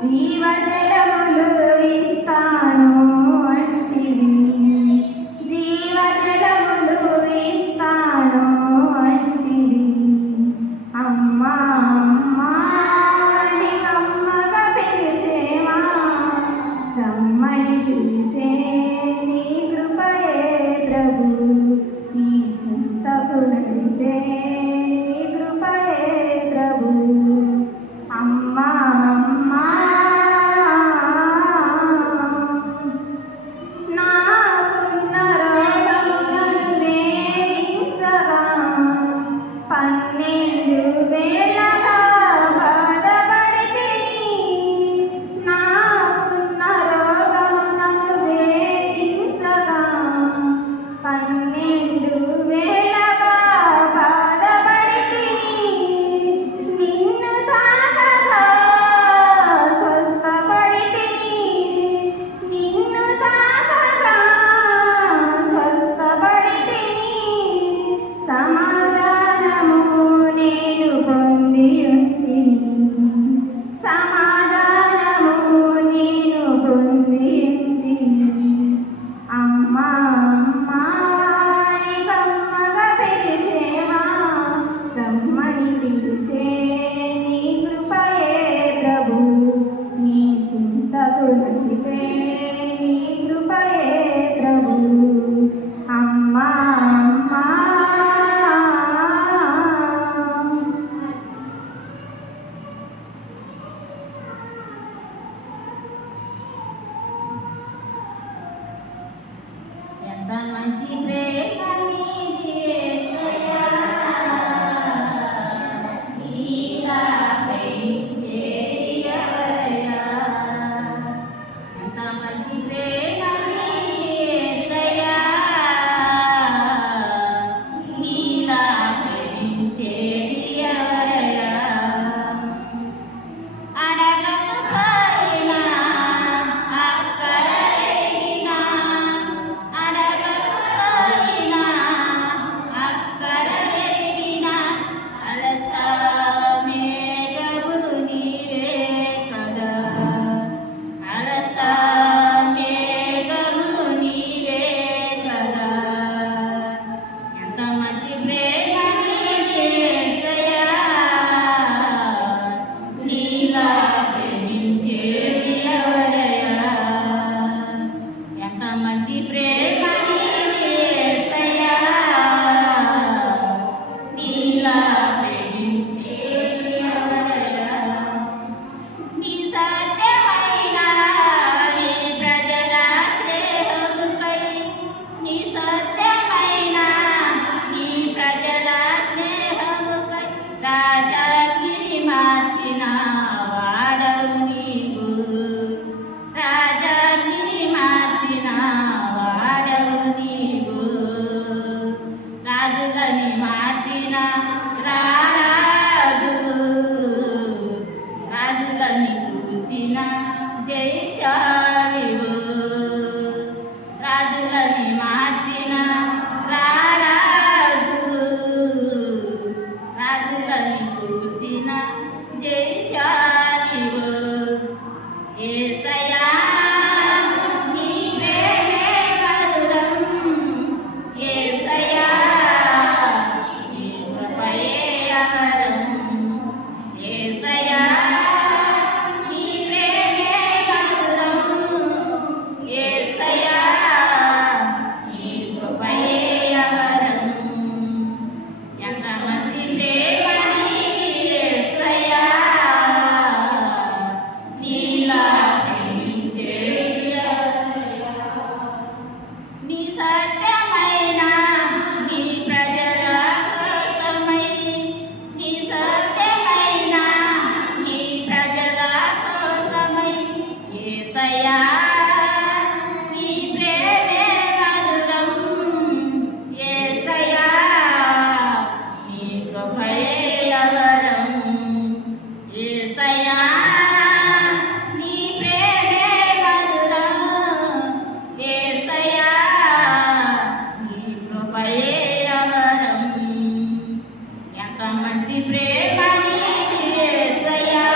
జీవజలములు ఇస్తాను అంటివి, జీవజలములు ఇస్తాను అంటివి. అమ్మా అమ్మా అని కమ్మగా పిలిచేవా, రమ్మని పిలిచే నీ కృపయే ప్రభు, నీ చింతకు నడిచే నీ కృపయే ప్రభు. అమ్మా అమ్మా నాకున్న రోగములను వేధించగా, 12 వేళగా బాధపడితిని. నాకున్న రోగములను వేధించగా, 12 వేళగా బాధపడితిని. నిన్ను తాకగా స్వస్థపడితిని, నిన్ను తాకగా స్వస్థపడితిని. సమాధానము నేను పొందియుంటిని, సమాధానము నేను పొందియుంటిని. అమ్మా అమ్మా అని కమ్మగా పిలిచేవా, రమ్మని పిలిచే నీ కృపయే ప్రభు, నీ చింతకు నడిపే నీ కృపయే ప్రభు. అమ్మా అమ్మా ఎంత మంచి ప్రేమ నీది యేసయ్యా, నీలా ప్రేమించేది ఎవరయ్యా. ఎంత మంచి ప్రేమ నీది యేసయ్యా, నీలా ప్రేమించేది ఎవరయ్యా. అడగకపోయినా అక్కరలేనా, అడగకపోయినా అక్కరలేనా, అలసానే గరుడు నీవే కదా, అలసానే గరుడు నీవే కదా. ఎంత మంచి ప్రేమ నీది యేసయ్యా, నీలా ప్రేమించేది ఎవరయ్యా. ఎంత మంచి ప్రేమ నీది యేసయ్యా, నీలా ప్రేమించేది ఎవరయ్యా. నీ సత్యమైన నీ ప్రజల స్నేహముకై, నీ సత్యమైన నీ ప్రజల స్నేహముకై రాజాగిరి మార్చిన వాడవు నీవు, రాజాగిరి మార్చిన వాడవు నీవు. రాజులని మార్చిన రారాజు, రాజులని కూర్చిన జయశాలివు. రాజులని మార్చిన రారాజు, రాజులని కూర్చిన జయశాలివు. యేసయ్యా నీ ప్రేమే మధురం, యేసయ్యా నీ కృపయే అమరం. యేసయ్యా నీ ప్రేమే మధురం, యేసయ్యా నీ కృపయే అమరం. ఎంత మంచి ప్రేమ నీది యేసయ్యా, నీలా ప్రేమించేది ఎవరయ్యా. నీ సత్యమైన నీ ప్రజల కోసమై, నీ సత్యమైన నీ ప్రజల కోసమై, యేసయ్యా నీ ప్రేమే మధురం, యేసయ్యా నీ కృపయే అమరం. యేసయ్యా నీ ప్రేమే మధురం, యేసయ్యా నీ కృపయే అమరం. ఎంత మంచి ప్రేమ నీది యేసయ్యా,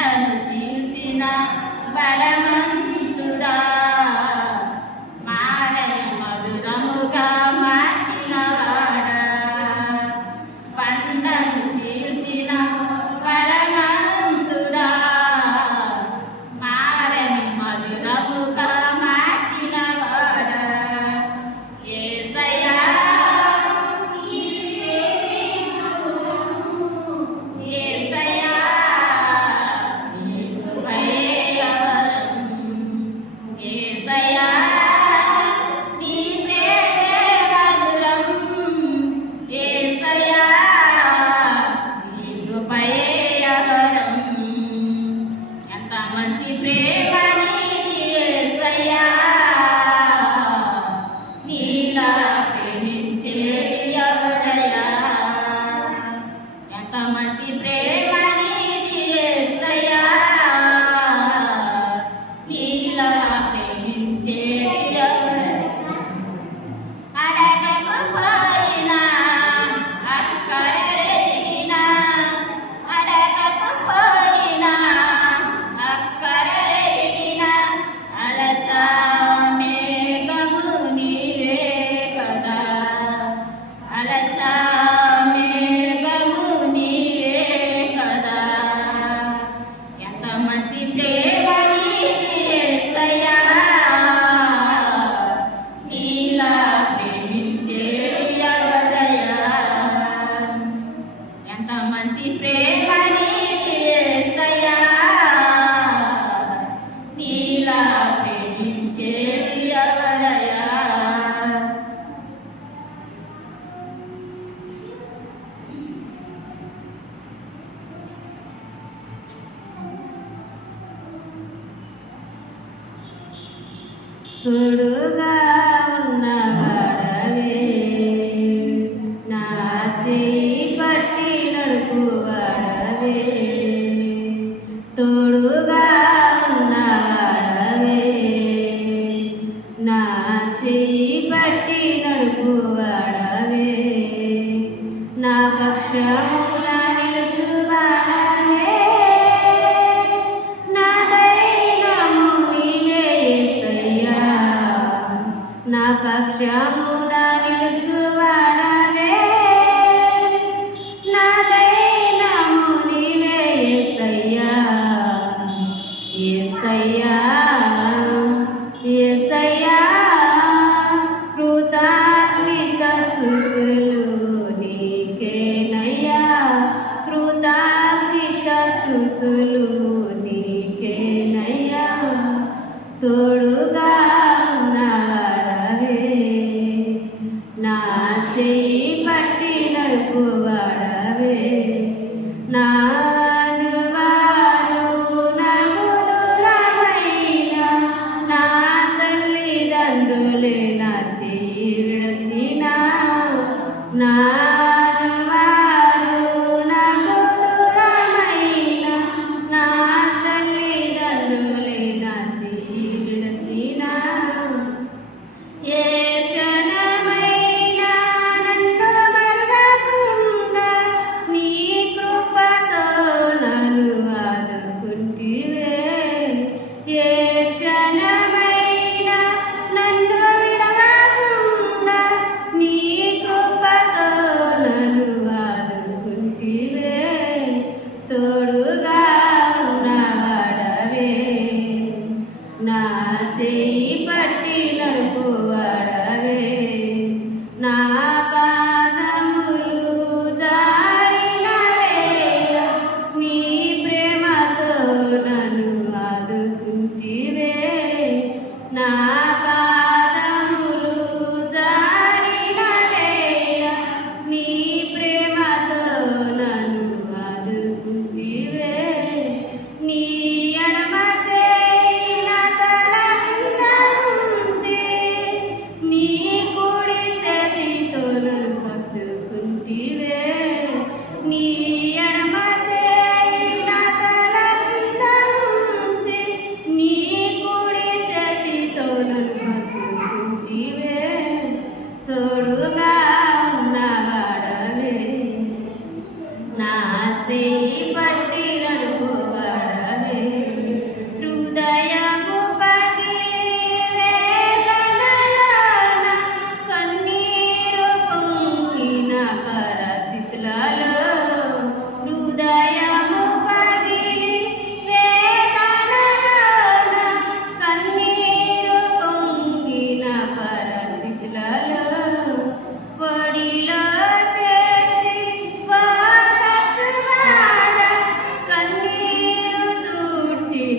పంటను తీర్చిన బలవంతుడా మారని మధురముగా మార్చినవాడా పంటను తీర్చిన బలవంతుడా మారని మధురముగా మార్చినవాడా యేసయ్యా యేసయ్యా నీ కృపయే వరం యేసయ్యా నీ ప్రేమే మధురం యేసయ్యా నీ కృపయే వరం ఎంత మంచి ప్రేమ నీది యేసయ్యా నీలా ప్రేమించే ఎవరయ్యా ఎంత మంచి ప్రేమ నీది యేసయ్యా నీలా ప్రేమించే ఎవరయ్యా అడగకపోయినా అక్కరలేనా అడగకపోయినా అక్కరలేనా అలస మేఘము నీవే కదా అలస మేఘము నీవే కదా ఎంత మంచి ప్రేమ నీది యేసయ్యా నీలా ప్రేమించే ఎవరయ్యా ఎంత మంచి ప్రేమ నీది యేసయ్యా నీలా ప్రేమించే ఎవరయ్యా తోడుగా ఉన్నవాడవే నా చేయి పట్టి నడుపువాడవే తోడుగా ఉన్నవాడవే నా చేయి పట్టి నడుపువాడవే నా పక్షమున నిలుచువాడవే నా ధైర్యము నీవే యేసయ్యా నా పక్ష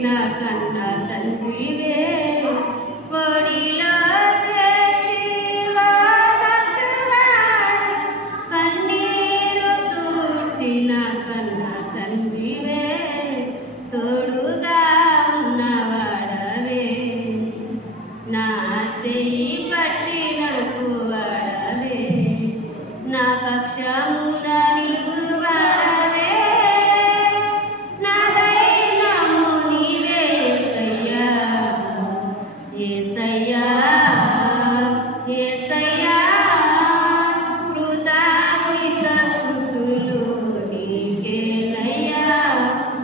చూసిన కన్న తండ్రివే ఒడిలో కన్నీరు చూసిన కన్న తండ్రివే తోడుగా ఉన్నవాడవే నా చెయ్యి పట్టిన వాడవే నా పక్షమున నిలువాడవే నా దైవము నీవే యేసయ్యా యేసయ్యా యేసయ్యా కృతజ్ఞత స్తుతులు నీకేనయ్యా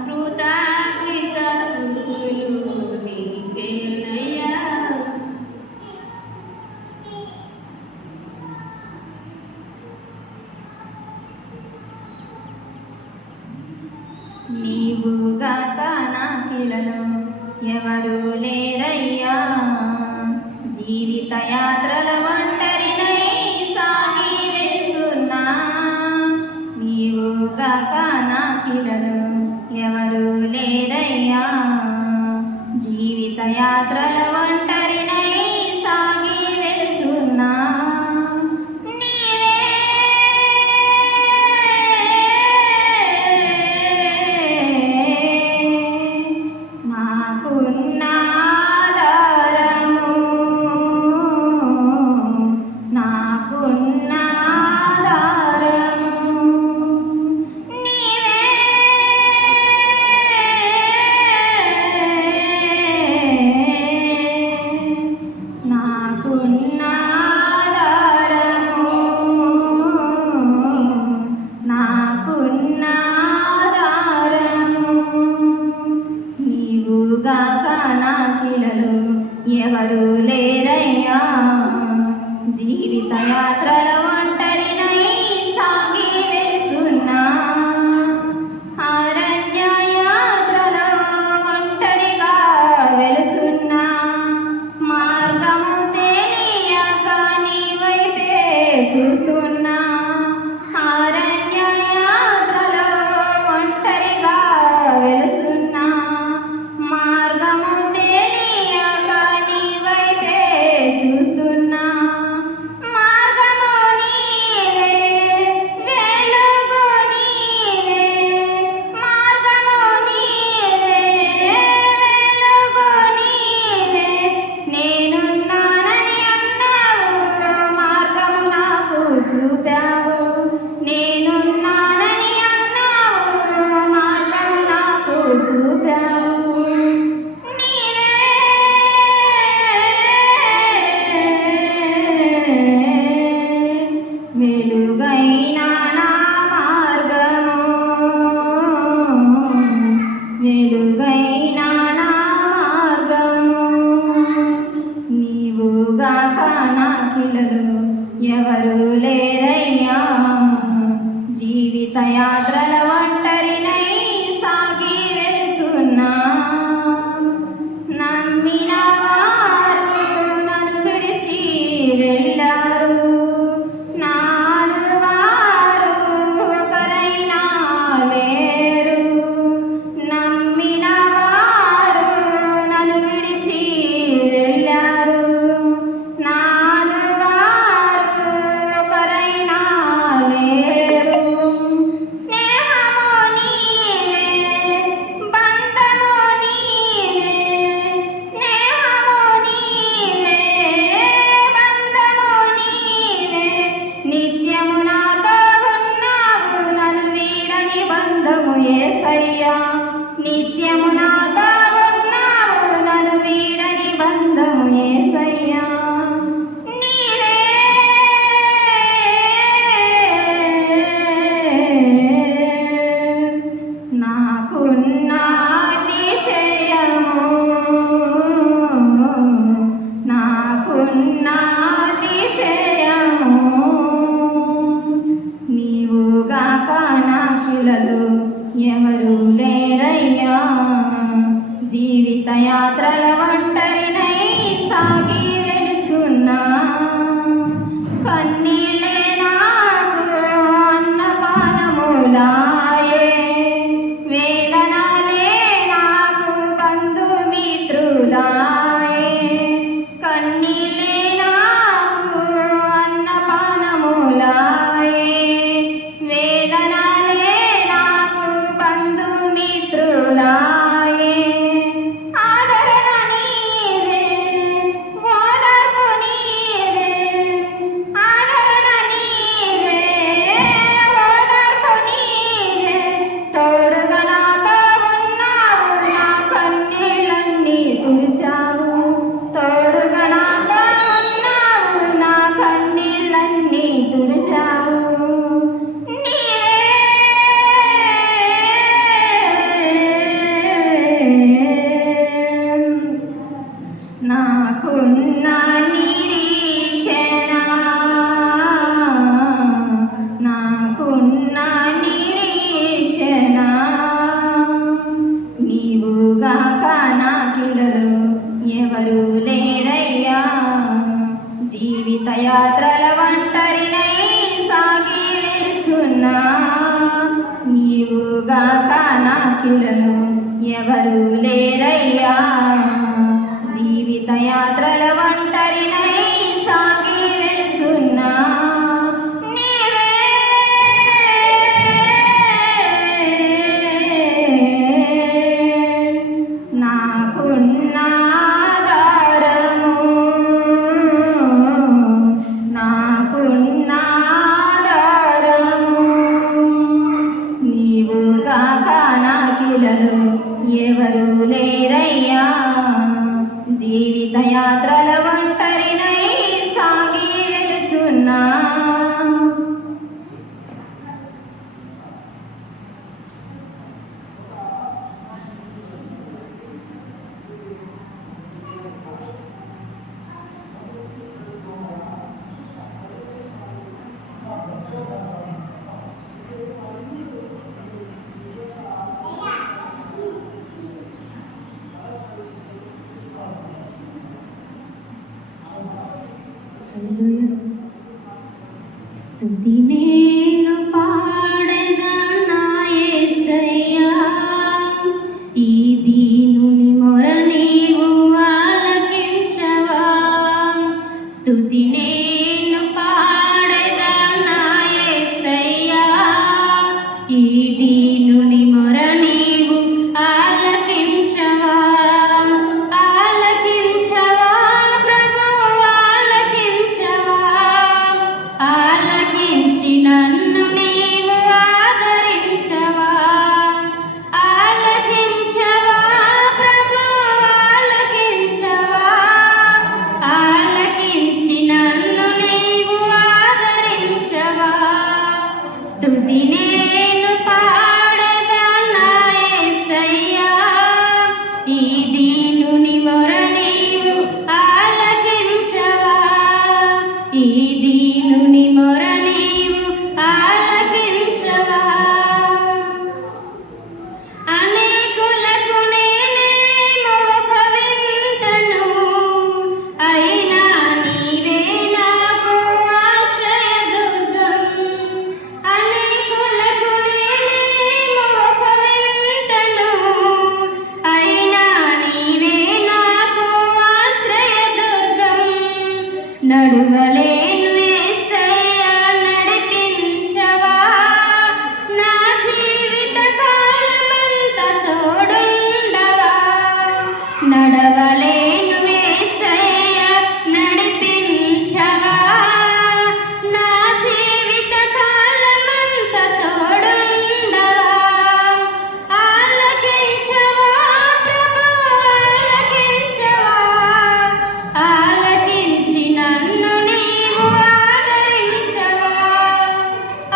కృతజ్ఞత స్తుతులు నీకేనయ్యా నీవుగాక నాకిలలో ఎవరు లేరయ్యా జీవిత యాత్రల ఒంటరినై సాగి వెళ్తున్నా నీవుగాక నాకిలలో ఎవరు లేరయ్యా జీవిత యాత్రల ఒంటరినై సాగి వెళ్తున్నా ఎవరు లేరయ్యా జీవిత యాత్రల ఒంటరినై సాగి వెళ్తున్నా అరణ్య యాత్రలో ఒంటరిగా వెళుతున్నా మార్గము తెలియక నీ వైపే చూస్తున్నా అరణ్య యాత్రలో ఒంటరిగా వెళుతున్నా మార్గము చూస్తున్నా మార్గము నీవే వెలుగు నీవే మార్గము నీవే వెలుగు నీవే నేనున్నానని అన్నావు మార్గము నాకు చూపావు నేనున్నానని అన్నావు మార్గము నాకు చూపావు వెలుగైన నా మార్గము వెలుగైన నా మార్గము నీవుగాక నాకిలలో ఎవరు లేరయ్యా జీవిత యాత్రల ఒంటరినై సాగి వెళ్తున్నా నమ్మిన వారు నన్ను విడిచి వెళ్ళారు యేసయ్యా నిత్యము నాతో ఉన్నావు నన్ను వీడని బంధము యేసయ్యా నీవే నాకున్న అతిశయము నాకున్న అతిశయము నీవుగాక నాకిలలో ఎవరు లేరయ్యా జీవిత యాత్రల ఒంటరినై సాగి వెళ్తున్నా కన్నీళ్ళే నాకు అన్నపానములాయే వేదనలే నాకు బంధ నీవుగాక నాకిలలో ఎవరు లేరయ్యా జీవిత యాత్రల ఒంటరినై సాగి వెళ్తున్నా నీవుగాక నాకిలలో ఎవరు లేరయ్యా జీవిత యాత్రల ఒంటరినై సాగి వెళ్తున్నా ఎవరు లేరయ్యా జీవిత యాత్రల ఒంటరినై సాగి వెళ్తున్నా స్తుతి నేను పాడగా నా యేసయ్యా ఈ దీనుని మొర నీవు ఆలకించవా స్తుతి నేను పాడగా నా యేసయ్యా ఈ దీనుని మొర నీవు ఆలకించవా నన్ను నీవు ఆదరించవా ఆలకించవా ప్రభు ఆలకించవా ఆలకించి నన్ను నీవు ఆదరించవా స్తుతి నేను పాడగా నా యేసయ్యా ఈ దీనుని మొర నీవు ఆలకించవా ఈ దీనుని మొర అనేకులకు నేనేమో ఒక వింతను అయినా నీవే నాకు ఆశ్రయదుర్గం అనేకులకు నేనేమో ఒక వింతను అయినా నీవే నాకు ఆశ్రయదుర్గం నడువలేను యేసయ్యా నడిపించవా నా జీవిత కాలమంతా తోడుండవా నడవలేను యేసయ్యా నడిపించవా నా జీవిత కాలమంతా తోడుండవా ఆలకించవా ప్రభు ఆలకించవా ఆలకించి నన్ను నీవు ఆదరించవా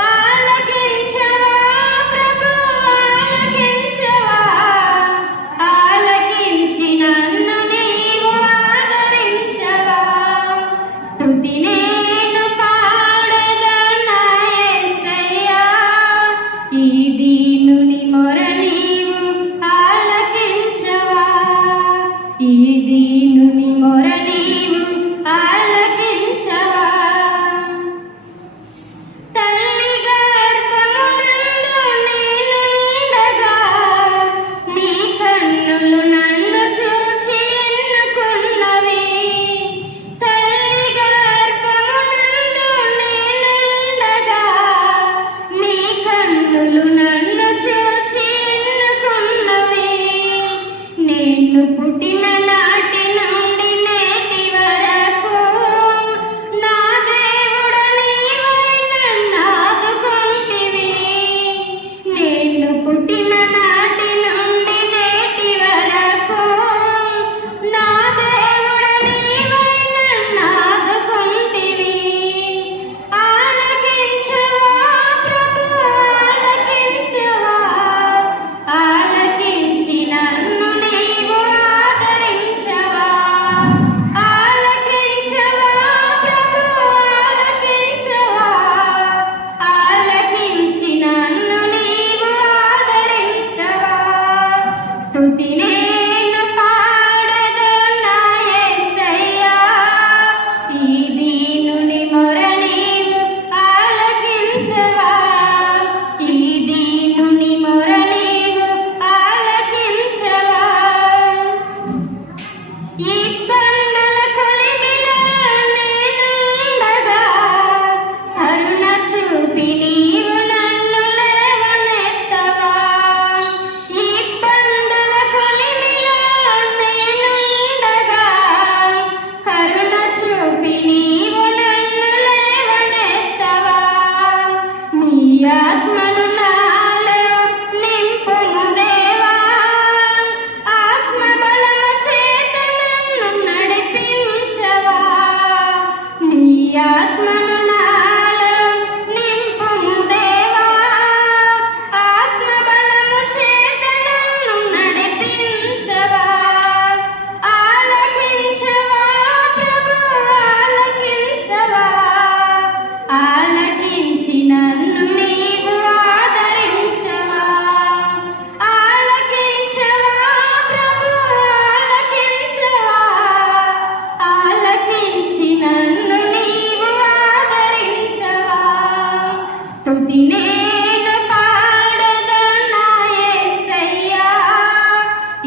ఆలకించవా ప్రభు ఆలకించవా ఆలకించి నన్ను నీవు ఆదరించవా స్తుతి నేను పాడగా నా యేసయ్యా ఈ దీనుని మొర నీవు ఆలకించవా ఈ దీనుని మొర నీవు ఆలకించవా తల్లి గర్భమునందు నేనుండగా నీ కన్నులు నన్ను చూచి ఎన్నుకున్నవి తల్లి గర్భమునందు నేనుండగా నీ కన్నులు నన్ను చూచి ఎన్నుకున్నవి నేను పుట్టిన నాటి నుండి నేటి వరకు నా దేవుడ నీవై నన్ను ఆదుకుంటివి నేను పుట్టిన నాటి నుండి నేటి వరకు నా దేవుడ నీవై నన్ను ఆదుకుంటివి ఆలకించవా ప్రభు ఆలకించవా ఆలకించి నన్ను నీవు ఆదరించవా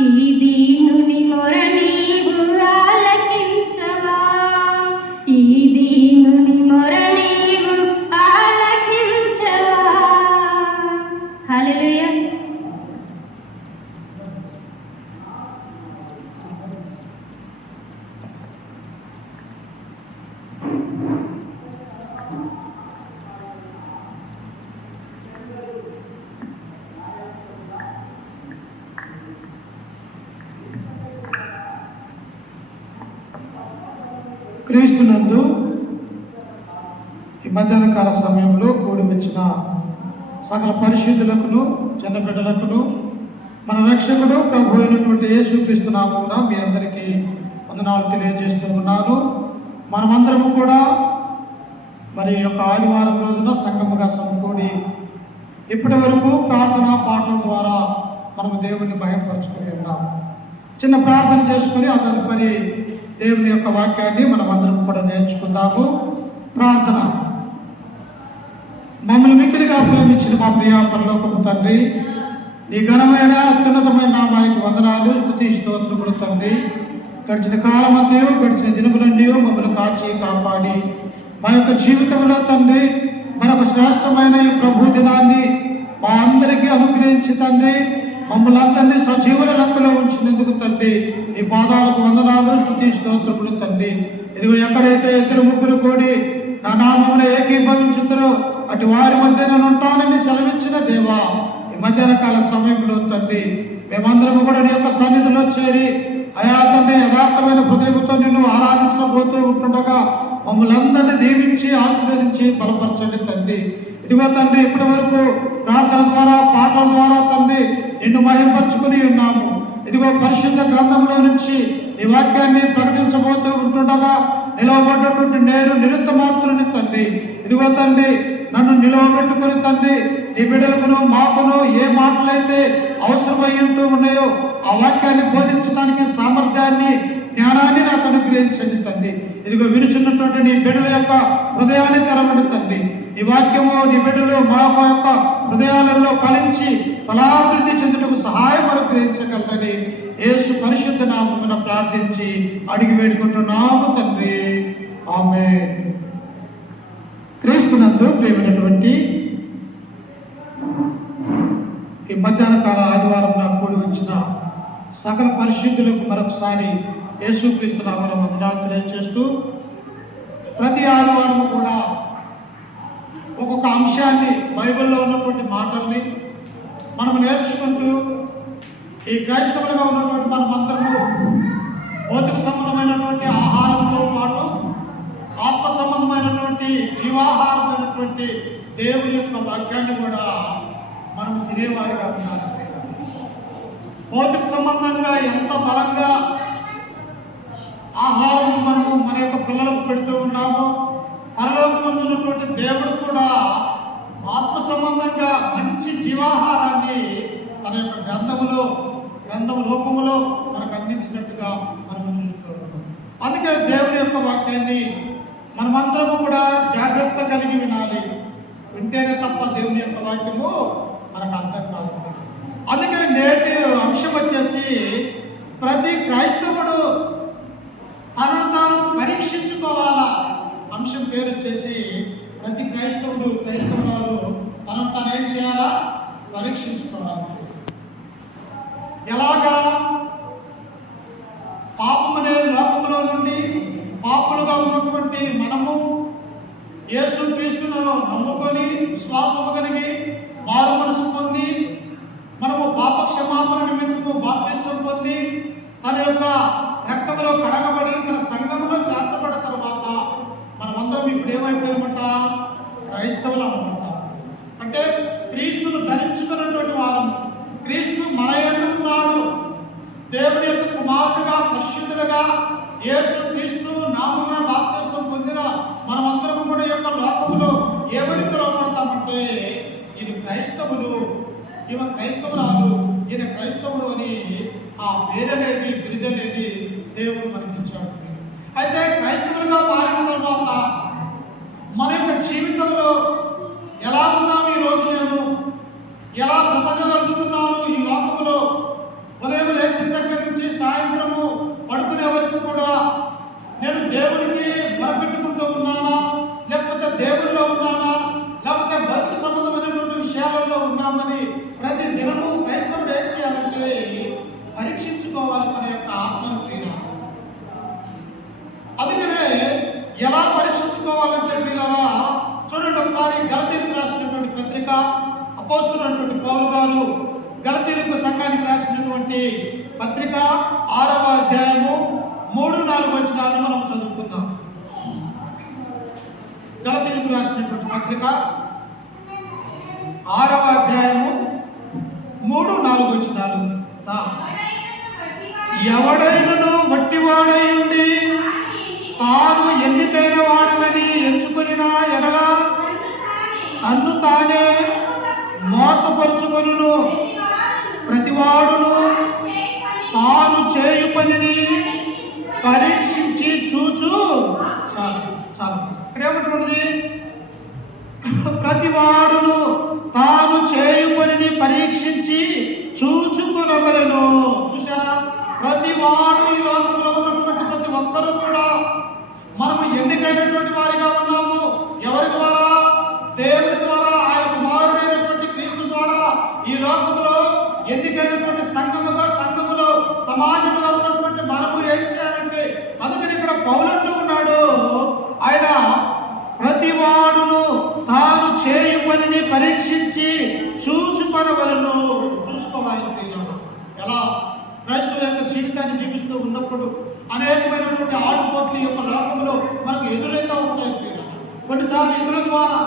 ఈ దీనుని మొర నీవు ఆలకించవా, ఈ దీనుని మొర నీవు ఆలకించవా. హల్లెలూయా. క్రీస్తునందు ఈ మధ్యాహ్న కాల సమయంలో కూడి వచ్చిన సకల పరిశుద్ధులకును చిన్న బిడ్డలకును మన రక్షకుడు ప్రభు అయినటువంటి యేసుక్రీస్తు నామమున మీ అందరికీ వందనాలు తెలియజేస్తూ ఉన్నాను. మనమందరము కూడా మరి యొక్క ఆదివారం రోజున సంఘముగా సమకూడి ఇప్పటి వరకు ప్రార్థన పాఠం ద్వారా మనము దేవుని భయపరుచుకుని ఉన్నాం. చిన్న ప్రార్థన చేసుకుని ఆ తదుపరి దేవుని యొక్క వాక్యాన్ని మనం అందరం కూడా నేర్చుకుందాము. ప్రార్థన. మమ్మల్ని మిక్కిలిగా ప్రేమించిన మా ప్రియ పరలోకపు తండ్రి, నీ ఘనమైన అత్యున్నతమైన నామానికి వందనాలు, స్తుతి స్తోత్రములు తండ్రి. గడిచిన కాలమంతయు గడిచిన దినములన్నీ మమ్మల్ని కాచి కాపాడి మా యొక్క జీవితంలో తండ్రి మనకు శ్రేష్టమైన ఈ ప్రభు దినాన్ని మా అందరికీ అనుగ్రహించి తండ్రి మమ్మల్ని అందరినీ సజీవుల లెక్కలో ఉంచినందుకు తండ్రి ఈ పాదాలకు వందనాలు, స్తుతి స్తోత్రములు తండ్రి. ఇదిగో ఎక్కడైతే ఇద్దరు ముగ్గురు కూడి నా నామములో ఏకీభవించుతారో అటు వారి మధ్య నేను ఉంటానని సెలవిచ్చిన దేవా, ఈ మధ్యాహ్న కాల సమయంలో తండ్రి మేమందరం కూడా నీ యొక్క సన్నిధిలో చేరి అయా తండ్రి యథార్థమైన హృదయంతో నిన్ను ఆరాధించబోతూ ఉంటుండగా మమ్మల్ని అందరినీ దీవించి ఆశీర్వదించి బలపరచండి తండ్రి. ఇదిగో తండ్రి ఇప్పటి వరకు ప్రార్థన ద్వారా పాటల ద్వారా తండ్రి నిన్ను మహింపరచుకుని ఉన్నాము. ఇదిగో పరిశుద్ధ గ్రంథంలో నుంచి ఈ వాక్యాన్ని ప్రకటించబోతూ ఉంటుండగా నిలవబడ్డటువంటి నేను నిరుత మాత్రుని తండ్రి. ఇదిగో తండ్రి నన్ను నిలవబెట్టుకుని తండ్రి నీ బిడ్డలకును మాకును ఏ మాటలైతే అవసరమయ్యుంటూ ఉన్నాయో ఆ వాక్యాన్ని బోధించడానికి సామర్థ్యాన్ని జ్ఞానాన్ని నాకు అనుగ్రహించండి తండ్రి. ఇదిగో వినుచున్నటువంటి నీ బిడ్డల యొక్క హృదయాన్ని తెరవండి తండ్రి. ఈ వాక్యము నీ బిడ్డలు మా యొక్క హృదయాలలో ఫలించి ఫలాభివృద్ధి చెందుటకు సహాయం అనుగ్రహించగలరని యేసు పరిశుద్ధ నామమున ప్రార్థించి అడిగి వేడుకుంటున్నాము తండ్రి. ఆమేన్. క్రీస్తునందు ప్రియమైనటువంటి ఈ మధ్యాహ్న కాల ఆదివారం నాకు కూడి వచ్చిన సకల పరిశుద్ధులకు మరొకసారి యేసుక్రీస్తు నామమున వందనాలు తెలియజేస్తూ ప్రతి ఆదివారం కూడా ఒక్కొక్క అంశాన్ని బైబిల్లో ఉన్నటువంటి మాటల్ని మనం నేర్చుకుంటూ ఈ క్రైస్తవులుగా ఉన్నటువంటి మనమందరము భౌతిక సంబంధమైనటువంటి ఆహారంతో పాటు ఆత్మ సంబంధమైనటువంటి జీవాహారమైనటువంటి దేవుని యొక్క వాక్యాన్ని కూడా మనం తినేవారిగా ఉండాలి. భౌతిక సంబంధంగా ఎంత బలంగా ఆహారం మనము మన యొక్క పిల్లలకు పెడుతూ ఉన్నామో పరలోకమందున్నటువంటి దేవుడు కూడా ఆత్మ సంబంధంగా మంచి జీవాహారాన్ని తన యొక్క గ్రంథం లోకములో మనకు అందించినట్టుగా మనం చూస్తున్నాం. అందుకే దేవుని యొక్క వాక్యాన్ని మనమందరము కూడా జాగ్రత్త కలిగి వినాలి. వింటేనే తప్ప దేవుని యొక్క వాక్యము మనకు అర్థం కాదు. అందుకే నేటి అంశం వచ్చేసి ప్రతి క్రైస్తవుడు తనను తాను పరీక్షించుకోవాలా. అంశం పేరు వచ్చేసి ప్రతి క్రైస్తవురాలు తనను తాను ఏం చేయాలా? పరీక్షించుకోవాలి. ఎలాగా? పాపం అనే లోకంలో నుండి పాపులుగా ఉన్నటువంటి మనము యేసుక్రీస్తును నమ్ముకొని విశ్వాసము కలిగి మారు మనసు పొంది మనము పాప క్షమాపణ నిమిత్తము బాప్తిసం పొంది తన యొక్క రక్తంలో కడగబడి తన సంఘంలో చేర్చబడిన తర్వాత మనమందరం ఇప్పుడు ఏమైపోయామట? క్రైస్తవులు అన్నమాట. అంటే క్రీస్తును ధరించుకున్నటువంటి వారు. క్రీస్తు మన ఎదుగుతున్నాడు. దేవుని యొక్క కుమారుడుగా పరిశుద్ధులుగా యేసు క్రీస్తు నామమున బాప్తిసం పొందిన మనమందరం కూడా యొక్క లోకములో ఎవరికి పిలువబడతామంటే ఇది క్రైస్తవులు, ఈమె క్రైస్తవురాలు, ఈయన క్రైస్తవుడు అని ఆ పేరనేది బిరుదనేది దేవుడు మనకి ఇచ్చాడు. అయితే క్రైస్తవులుగా మారిన తర్వాత మన యొక్క జీవితంలో ఎలా ఉన్నాము? ఈ రోజు నేను ఎలా బ్రతకగలుగుతున్నాను ఈ లోకములో? ఉదయం లేచిన దేవుల్లో ఉన్నామా, లేకపోతే భక్తి సంబంధమైనటువంటి విషయాలలో ఉన్నామని ప్రతి దినము క్రైస్తవుడు ఏం చేయాలంటే పరీక్షించుకోవాలి మన యొక్క ఆత్మను ప్రియ. అందుకనే ఎలా పరీక్షించుకోవాలంటే పిల్లరా చూడండి, ఒకసారి గలతీయులకు రాసినటువంటి పత్రిక అపోస్తలుడైనటువంటి పౌలు గారు గలతీయులకు సంఘానికి రాసినటువంటి పత్రిక 6వ అధ్యాయము 3-4 వచనాలను మనం చదువుకుందాం. గలతీయులకు రాసినటువంటి పత్రిక 6వ అధ్యాయము 3-4 వచనాలు. ఎవడైనను వట్టివాడై ఉండి తాను ఎన్నికైన వాడని ఎంచుకొనిన ఎడల తన్ను తానే మోసపరుచుకొనును. ప్రతివాడును తాను చేయు పనిని పరీక్షించి చూచు. ఇక్కడ ఏమంటుంది? ప్రతివాడును తాను చేయు పనిని పరీక్షించి చూచుకునవలెను. చూసారా? ప్రతివాడు ఈ లోకంలో ఉన్నటువంటి ప్రతి ఒక్కరూ కూడా మనము ఎన్నికైనటువంటి వారిగా ఉన్నాము. ఎవరి ద్వారా? దేవుడి ద్వారా, ఆయన కుమారుడైనటువంటి క్రీస్తు ద్వారా ఈ లోకంలో ఎన్నికైనటువంటి సంఘములో సమాజంలో ఉన్నటువంటి మనము ఏం చేయాలంటే, అందుకని ఇక్కడ పౌలు ఉన్నాడు, ఆయన ప్రతివాడును తాను చేయు పనిని పరీక్షించి చూసుకోవలను. ఎలా క్రైస్తవుల యొక్క జీవితాన్ని జీవిస్తూ ఉన్నప్పుడు అనేకమైనటువంటి ఆటుపోట్ల యొక్క లోకంలో మనకు ఎదురైతే ఉంటాయి. కొన్నిసార్లు ఎదురు ద్వారా,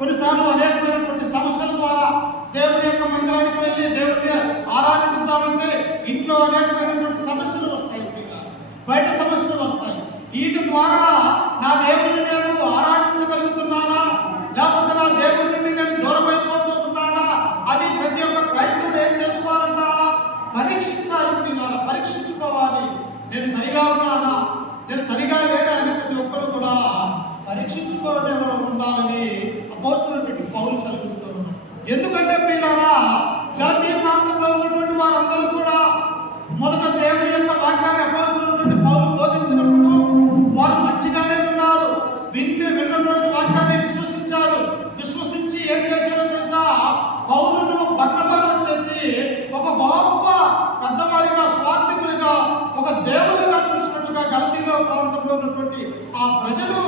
కొన్నిసార్లు అనేకమైనటువంటి సమస్యల ద్వారా దేవుడి యొక్క మందిరానికి వెళ్ళి దేవుడిని ఆరాధిస్తామంటే ఇంట్లో అనేకమైనటువంటి సమస్యలు వస్తాయి, బయట సమస్యలు వస్తాయి. వీటి ద్వారా నా దేవుడిని నేను ఆరాధించగలుగుతున్నానా, లేకపోతే నా దేవుడి నుండి నేను దూరం అయిపోతున్నానా అని ప్రతి ఒక్క క్రైస్తవుడు ఏం చేసుకోవాలన్నా పరీక్షించాలి. పరీక్షించుకోవాలి. నేను సరిగా ఉన్నానా, నేను సరిగా లేనా అని ప్రతి ఒక్కరు కూడా పరీక్షించుకోవడం ఉండాలని అపోస్తలుడైన పౌలు చదివిస్తున్నాడు. ఎందుకంటే పిల్లరా, గలతీయ ప్రాంతంలో ఉన్నటువంటి వారందరూ కూడా మొదట దేవుని యొక్క వాక్యాన్ని అపోస్తలుడైన పౌలు బోధించినప్పుడు వారు మంచిగానే ఉన్నారు. విన్నటువంటి వాక్యాన్ని విశ్వసించి ఏం చేశారో తెలుసా? పౌలును బట్టబలం చేసి ఒక గొప్ప పెద్దవారిగా, స్వార్థికులుగా, ఒక దేవుడిగా చూసినట్టుగా గలతీయ ప్రాంతంలో ఉన్నటువంటి ఆ ప్రజలు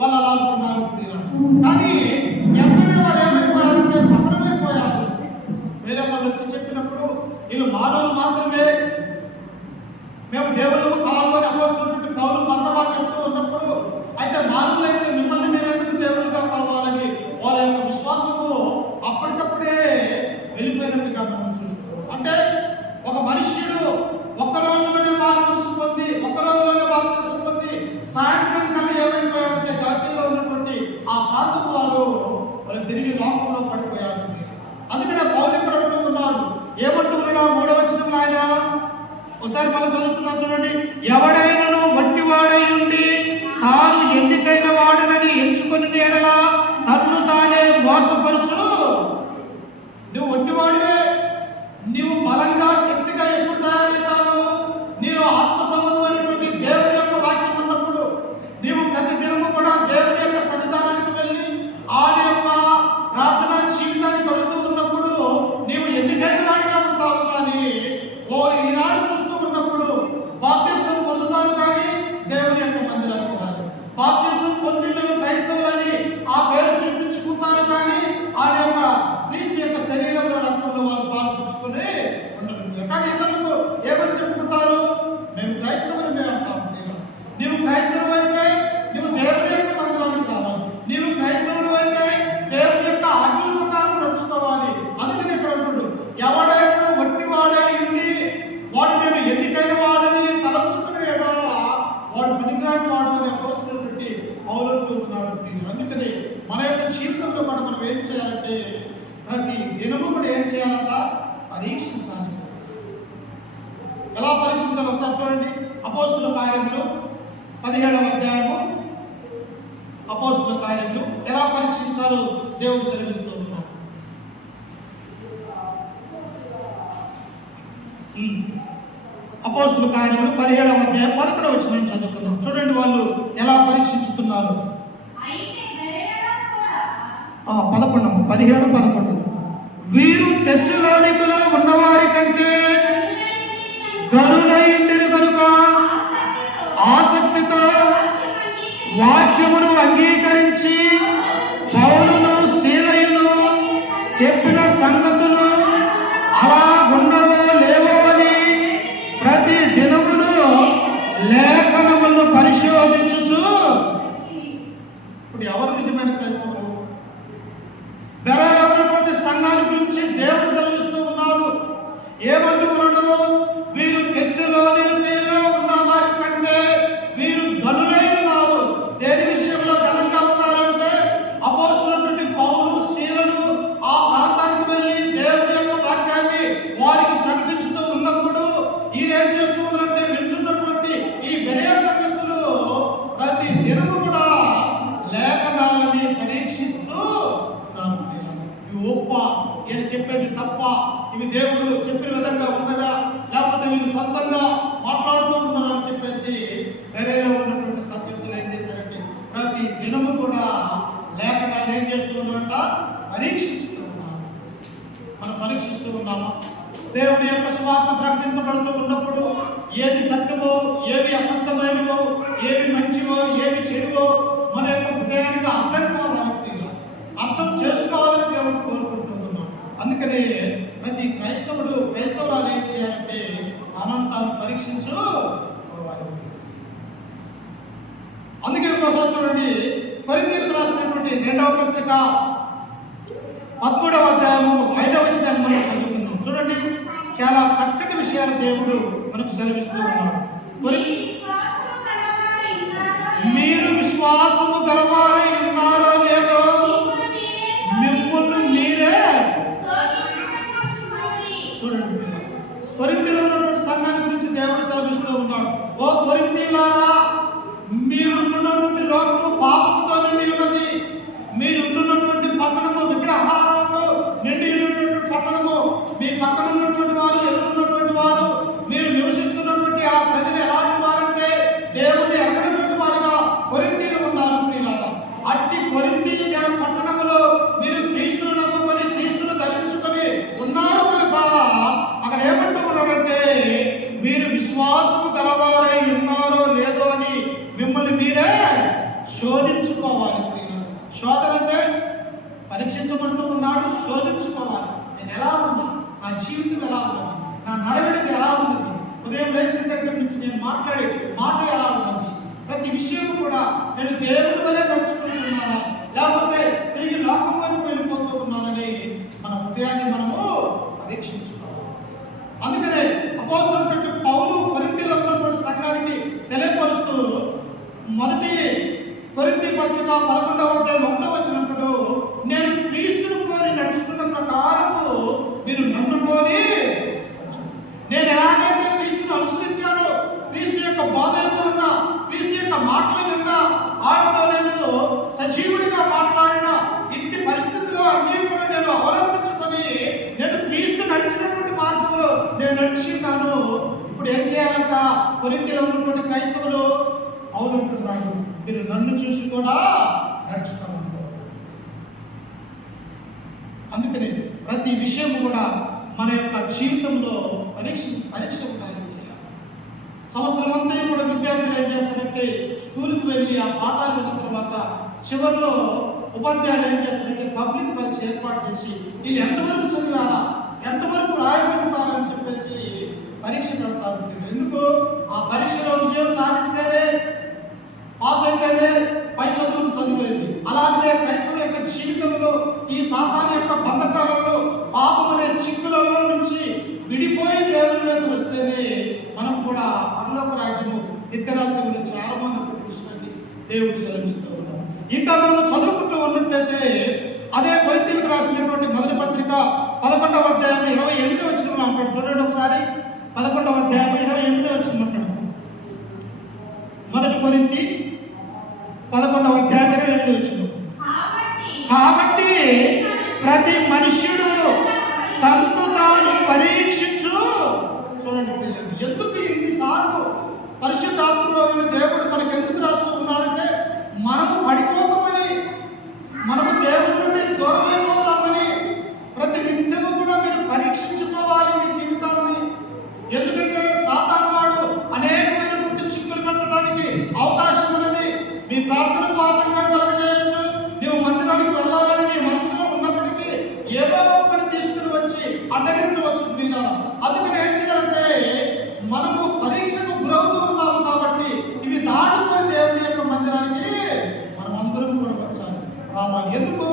వాళ్ళు అలా అనుకున్నారు. కానీ ఎక్కడే వారు ఏమైపోయారంటే పతనమైపోయారు. వేరే వాళ్ళు వచ్చి చెప్పినప్పుడు వీళ్ళు మానవులు మాత్రమే, మేము దేవుడు కావాలని అపోస్తలుడైన పౌలు మందమా చెప్తూ ఉన్నప్పుడు, అయితే మానవులైతే మిమ్మల్ని మేమెందుకు దేవుడిగా కావాలని వాళ్ళ యొక్క విశ్వాసము అప్పటికప్పుడే వెళ్ళిపోయినట్టుగా మనం చూస్తాం. అంటే ఒక మనుష్యుడు ఒక్క రోజులోనే బాప్తిసం పొంది సాయంత్రం కన్నా ఏమైపోయారంటే గలతీలో ఉన్నటువంటి ఆ ప్రాంతపు వాళ్ళు తిరిగి లోకంలో పడిపోయారు. అందుకనే పౌలు ఇక్కడ ఉన్నాడు. ఏమంటున్నాడు? 3వ వచనంలో ఆయన ఒకసారి మనం చదువుతున్నాం చూడండి. ఎవడైనను వట్టివాడై ఉండి తాను ఎన్నికైన వాడనని ఎంచుకొని ఎడల తన్ను తానే మోసపరుచు. నువ్వు వట్టివాడివే, నీవు బలంగా శక్తిగా ఎప్పుడు తయారవుతావు? నీవు ఆత్మ సంబంధమైనటువంటి దేవుని యొక్క వాక్యం ఉన్నప్పుడు, నీవు ప్రతి దినము కూడా దేవుని యొక్క సన్నిధానానికి వెళ్ళి ఆయన యొక్క ప్రార్థనా జీవితాన్ని కలుగుతూ ఉన్నప్పుడు నీవు ఎన్నికైన వాడిగా ఉంటావు. కానీ ఈనాడు చూస్తూ ఉన్నప్పుడు బాప్తిసం పొందుతాను కానీ దేవుని యొక్క మందిరానికి రాదు. బాప్తిసం పొందిన క్రైస్తవులని ఆ పేరు పిలిపించుకుంటారు కానీ ఆ యొక్క క్రీస్తు యొక్క శరీరంలో రక్తంలో వారు పాల్పంచుకుని ఉండదు. కానీ ఎందుకు ఏమని చెప్పుకుంటారు? మేము క్రైస్తవులమే అంటాము. నీవు క్రైస్తవులు అయితే నీవు దేవుని యొక్క మందిరానికి రావాలి. నీవు క్రైస్తవులు అయితే దేవుని యొక్క ఆజ్ఞల ప్రకారం నడుచుకోవాలి. అందుకని ఇక్కడ ఉంటాడు, ఎవడైనా వట్టివాడై ఉండి వాడు నేను ఎన్నికైన వాడని తలంచుకునే వాడు పనికిరాని వాడు అని అపోస్తలుడైన పౌలు చెబుతున్నాడు. అందుకని మన యొక్క జీవితంలో కూడా మనం ఏం చేయాలంటే ప్రతి దినము కూడా ఏం చేయాలంట? పరీక్షించాలి. ఎలా పరీక్షించాలి ఒకసారి చూడండి. అపోస్తలుల కార్యములు 17వ అధ్యాయము. అపోస్తలుల కార్యములు ఎలా పరీక్షించాలో దేవుడు సెలవిస్తూ ఉన్నాడు. అపోస్తలుల కార్యములు 17వ అధ్యాయం 11వ వచనం చదువుకుందాం. చూడండి వాళ్ళు ఎలా పరీక్షించుతున్నారు. అయితే 17-11 వీరు తెస్సలోనికలో ఉన్నవారి కంటే గనులై ఉండిరి కనుక ఆసక్తితో వాక్యమును అంగీకరించి పౌలును శీలయును చెప్పిన సంగతులు అలా ఉన్నవో లేవో అని ప్రతి దినమును లేఖనములను పరిశోధించుచు. ఇప్పుడు ఎవరు నిజమైన క్రైస్తవులు? బెరయమైనటువంటి సంఘాల గురించి దేవుడు సెలవిస్తూ ఉన్నాడు. ఏమంటున్నాడు? వీరు తెస్సలోనికలో ఉన్న వారి కంటే వీరు గనులై ఉన్నారు. దేని విషయంలో ఘనంగా ఉన్నారంటే అపోస్తలుడైన పౌలు శీలను ఆ ప్రాంతానికి వెళ్ళి దేవుని యొక్క వాక్యాన్ని వారికి ప్రకటిస్తూ ఉన్నప్పుడు ఈరేం చేస్తున్నారంటే వింటున్నటువంటి ఈ బెరయ సంఘస్థులు ప్రతి దినము కూడా లేఖనాలని పరీక్షిస్తూ ఇవి ఒప్ప, ఏం చెప్పేది తప్ప, ఇవి దేవుడు చెప్పిన విధంగా ఉన్నదా లేకపోతే వీళ్ళు సొంతంగా మాట్లాడుతూ ఉన్నారు అని చెప్పేసి బెరయలో ఉన్నటువంటి సంఘస్థులు ఏం చేశారంటే ప్రతి దినము కూడా లేఖనాలు ఏం చేస్తున్నారంట? పరీక్షిస్తూ ఉన్నారు. మనం పరీక్షిస్తూ ఉన్నామా? దేవుని యొక్క సువార్త ప్రకటించబడుతూ ఉన్నప్పుడు ఏది సత్యమో, ఏవి అసత్యమైనవో, ఏవి మంచివో, ఏవి చెడువో మన యొక్క హృదయానికి అర్థం చేసుకోవాలని దేవుడు కోరుకుంటున్నాం. అందుకని ప్రతి క్రైస్తవురాలు ఏం చేయాలంటే తాను పరీక్షించుకోవాలి. అందుకే ఒకసారి చూడండి, కొరింథీయులకు రాసినటువంటి 2వ పత్రిక 13వ అధ్యాయము 5వ వచనాన్ని మనం చదువుకున్నాం. చూడండి, చాలా చక్కటి విషయాలు దేవుడు మనకు సెలవిస్తూ ఉన్నాడు. మీరు విశ్వాసము గలవారై ఉన్నారో లేదో మిమ్మల్ని మీరే చూడండి. కొరింథీయులో ఉన్నటువంటి సంఘాన్ని గురించి దేవుడు సెలవిస్తూ ఉన్నాడు. ఓ కొరింథీయులారా, మీరున్నటువంటి లోకము పాపముతో నిండి ఉన్నది. మీరున్నటువంటి పట్టణము విగ్రహాలతో నిండి ఉన్నటువంటి పట్టణము. మీ పక్కన ఉన్నటువంటి వారు, ఎదురున్నటువంటి వారు, మీరు నివసిస్తున్నటువంటి ఆ ప్రజలు ఎలాంటి వారంటే దేవుని ఎక్కడటువంటి వారుగా కొరింథీయులు ఉన్నారు. ప్రియులారా, అట్టి కొరింథీ పట్టణములో మీరు క్రీస్తును నమ్ముకొని క్రీస్తును ధరించుకొని ఉన్నారు కనుక అక్కడ ఏమంటూ ఉన్నారంటే మీరు విశ్వాసము గలవారై ఉన్నారో లేదో అని మిమ్మల్ని మీరే శోధించుకోవాలి. శోధన అంటే పరీక్షించబడుతూ ఉన్నాడు. శోధించుకోవాలి. నేను ఎలా ఉన్నా, నా జీవితం ఎలా ఉన్నది, నా నడవడికి ఎలా ఉన్నది, ఉదయం లేచిన దగ్గర నుంచి నేను మాట్లాడే మాట ఎలా ఉన్నది, ప్రతి విషయం కూడా నేను దేవుడి వల్లే నడుచుకుంటున్నానా లేకపోతే తిరిగి లోకం వైపు వెళ్ళిపోతున్నానని మన హృదయాన్ని మనము పరీక్షించుకోవాలి. అందుకనే అపోస్తలుడైన పౌలు కొరింథీయులో ఉన్నటువంటి సంఘానికి తెలియపరుస్తూ మొదటి కొరింథీ పత్రిక 11వ అధ్యాయం 1వ వచనంలో నేను క్రీస్తును కోరి నడుస్తున్న ప్రకారము మీరు నన్ను కోరి, నేను ఎలాగైతే క్రీస్తును అనుసరించానో, క్రీస్తు యొక్క బాధ ఉన్నా, క్రీస్తు యొక్క మాటలు విన్నా, ఆయనతో నేను సజీవుడిగా మాట్లాడిన ఇంటి పరిస్థితుల్లో అన్నీ కూడా నేను అవలంబించుకొని నేను క్రీస్తు నడిచినటువంటి మార్గంలో నేను నడిచిన్నాను. ఇప్పుడు ఏం చేయాలంట? కొరింథీలో ఉన్నటువంటి క్రైస్తవులు అవునంటున్నాడు, మీరు నన్ను చూసి కూడా నడుచుకోవాలి. అందుకని ప్రతి విషయం కూడా మన యొక్క జీవితంలో పరీక్ష ఉండాలి. సంవత్సరం అంతా కూడా విద్యార్థులు ఏం చేస్తారంటే స్కూల్కి వెళ్ళి ఆ పాఠాలు విన్న తర్వాత చివరిలో ఉపాధ్యాయులు ఏం చేస్తారంటే పబ్లిక్ పరీక్ష ఏర్పాటు చేసి వీళ్ళు ఎంతవరకు చదివారా, ఎంతవరకు రాయగలుగుతారని చెప్పేసి పరీక్ష పెడతారు. ఎందుకు? ఆ పరీక్షలో విజయం సాధిస్తేనే, పాస్ అయితేనే పై చదువులు చదివేది. అలాగే క్రైస్తవుల యొక్క జీవితంలో ఈ సాతాను యొక్క బంధకాలలో, పాపం అనే చిక్కులలో నుంచి విడిపోయి దేవునిలోకి వస్తేనే మనం కూడా పరలోక రాజ్యము, నిత్యరాజ్యం గురించి ఆరంభాన్ని విషయాన్ని దేవుడు సెలవిస్తూ ఉన్నాం. ఇంకా మనం చదువుకుంటూ ఉన్నట్లయితే అదే కొరింథీయులకు రాసినటువంటి మొదటి పత్రిక 11వ అధ్యాయం 28వ వచనం అంటాడు. చూడండి ఒకసారి, 11వ అధ్యాయం 28వ వచనం అంటాడు. మొదటి కొరింథీ 11వ అధ్యాయం 28వ వచనం. కాబట్టి ప్రతి మనుష్యుడు తనను తాను పరీక్షించు. చూడండి, ఎందుకు ఇన్నిసార్లు పరిశుద్ధాత్మలో దేవుడు మనకు ఎందుకు రాసుకున్నాడంటే మనము పడిపోతామని, మనము దేవుడి నుండి దూరమైపోతామని ప్రతి నిత్యము కూడా మీరు పరీక్షించుకోవాలి మీ జీవితాన్ని. ఎందుకంటే సాతాను వాడు అనేకమైనటువంటి చిక్కులు పెట్టడానికి అవకాశం ఉన్నది. మీ ప్రార్థనకు ఆటంకం కలగజేయచ్చు. నువ్వు మందిరానికి వెళ్ళాలని నీ మనసులో ఉన్నప్పటికీ ఏదో ఒకటి తీసుకుని వచ్చి అడ్డగించవచ్చు మీద. అందుకని ఏం చేయాలంటే మనము పరీక్షకు గురవుతూ ఉన్నాము కాబట్టి ఇవి దాటుకొని దేవుని యొక్క మందిరానికి మనం అందరం కూడా వచ్చాలి రావాలి. ఎందుకు?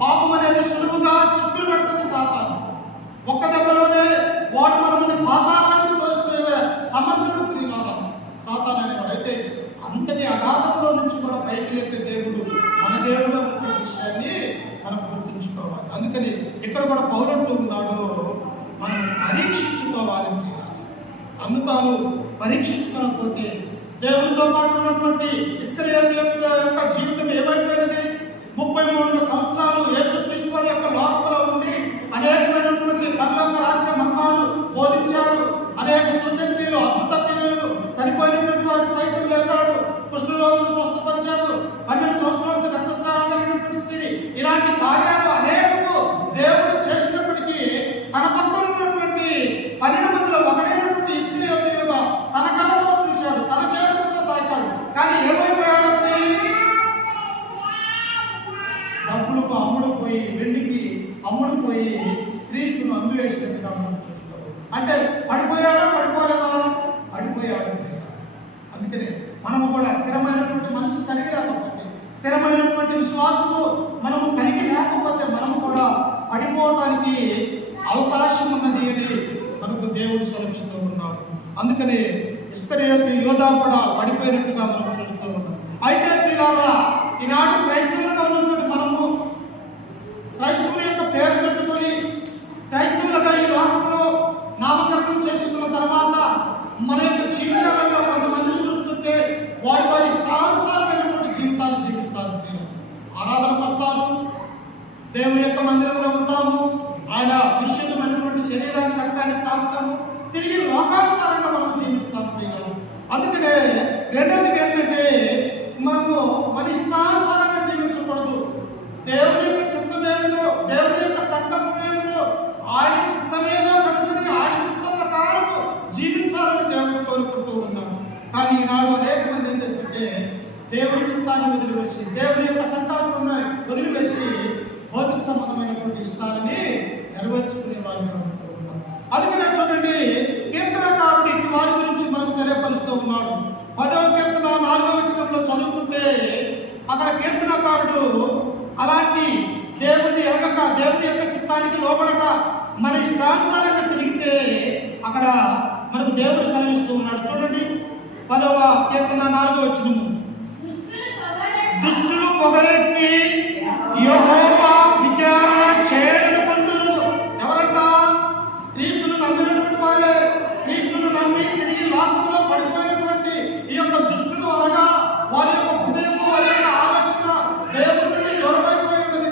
పాపం అనేది సులువుగా చిక్కులు పెడుతుంది సాతాను. ఒక్క దెబ్బలోనే వాడు మనల్ని పాతాళానికి తోసే సమర్థుడు సాతాను అనేవాడు. అయితే అంతటి అగాధంలో నుంచి కూడా పైకి లేపే దేవుడు మన దేవుడు అనే విషయాన్ని మనం గుర్తుంచుకోవాలి. అందుకని ఇక్కడ కూడా పౌరుడు ఉన్నాడు, మనం పరీక్షించుకోవాలి. అమృతాలు పరీక్షించుకోకపోతే దేవుడితో పాటు ఉన్నటువంటి ఇశ్రాయేలు యొక్క జీవితం ఏమైపోయినది? 33 సంవత్సరాలు యేసుక్రీస్తు వారి యొక్క లోకంలో ఉండి అనేకమైనటువంటి పరలోక రాజ్య మర్మాలు బోధించాడు. అనేక సూచక్రియలు, అద్భుత క్రియలు, చనిపోయినటువంటి వారి సైతం లేపాడు, కృష్ణురోగులు స్వస్థపరిచాడు, 12 సంవత్సరాల నుంచి రక్తస్రావం కలిగినటువంటి స్త్రీ, ఇలాంటి కార్యాలు అనేకము దేవుడు చేసినప్పటికీ తన పక్కన ఉన్నటువంటి 12 మందిలో ఒకడైనటువంటి స్త్రీ యొక్క తన కళతో చూశాడు, తన చేతులతో తాకాడు. కానీ ఏమైపోయాడు? డబ్బులకు అమ్ముడుపోయి, వెండికి అమ్ముడుపోయి క్రీస్తును అందివేసినట్టుగా మనం చూస్తాం. అంటే పడిపోయాడా? పడిపోలేదా? పడిపోయాడు. అందుకనే మనము కూడా స్థిరమైనటువంటి మనసు కలిగి లేకపోతే, స్థిరమైనటువంటి విశ్వాసము మనము కలిగి లేకపోతే మనము కూడా పడిపోవటానికి అవకాశం ఉన్నది అని మనకు దేవుడు సెలవిస్తూ ఉన్నాడు. అందుకనే ఇశ్రాయేలు యోధా కూడా పడిపోయినట్టుగా మనం చూస్తూ ఉన్నాం. అయితే పిల్లలా, ఈనాడు క్రైస్తవులుగా ఉన్నటువంటి మనము క్రైస్తవుల యొక్క పేరు పెట్టుకొని క్రైస్తవులుగా ఈ లోకంలో నామకరణం చేసుకున్న తర్వాత మన యొక్క జీవితాలలో కొంతమందిని చూస్తుంటే వారి వారి ఇష్టానుసారమైనటువంటి జీవితాలు జీవిస్తారు. ఆరాధనకు వస్తాము, దేవుని యొక్క మందిరంలో ఉంటాము, ఆయన పరిశుద్ధమైనటువంటి శరీరాన్ని రక్తాన్ని తాగుతాము, తిరిగి లోకానుసారంగా మనం జీవిస్తాము. అందుకనే రెండవది ఏంటంటే మనము మన ఇష్టానుసారంగా జీవించకూడదు. దేవుని యొక్క చిత్తమేమిటో, దేవుని యొక్క సంకల్పం ఏమిటో, ఆయన చిత్తమేదో కనుగొని ఆయన చిత్తం ప్రకారం జీవించాలని దేవుడు కోరుకుంటూ ఉన్నాము. కానీ ఈనాడు అనేక మంది ఏం చేస్తుంటే దేవుడి చిత్తాన్ని వదిలివేసి, దేవుని యొక్క సంకల్పం వదిలివేసి భౌతిక సంబంధమైనటువంటి ఇష్టాలని నెరవేర్చుకునే వారిని అనుకుంటూ ఉన్నాం. అందుకనే చూడండి, కీర్తనకారుడు ఇటు వారి గురించి మనకు తెలియపరుస్తూ ఉన్నాడు. 10వ కీర్తన 4వ వచనంలో చదువుకుంటే అక్కడ కీర్తనకారుడు అలాంటి దేవుని ఎరగక, దేవుని యొక్క చిత్తానికి లోబడక మన ఇష్టానుసారంగా తిరిగితే అక్కడ మనకు దేవుడు సెలవిస్తూ ఉన్నాడు. చూడండి 10వ కీర్తన 4వ వచనము, దుష్టులు పొగరెత్తి యెహోవా విచారణ చేయడం పొందును. ఎవరంట? క్రీస్తును నమ్మినటువంటి వారే. క్రీస్తును నమ్మి తిరిగి లోకంలో పడిపోయినటువంటి ఈ యొక్క దుష్టులు అనగా వారి యొక్క హృదయం, వారి యొక్క ఆలోచన దేవుడి నుండి దూరమైపోయి ఉన్నది.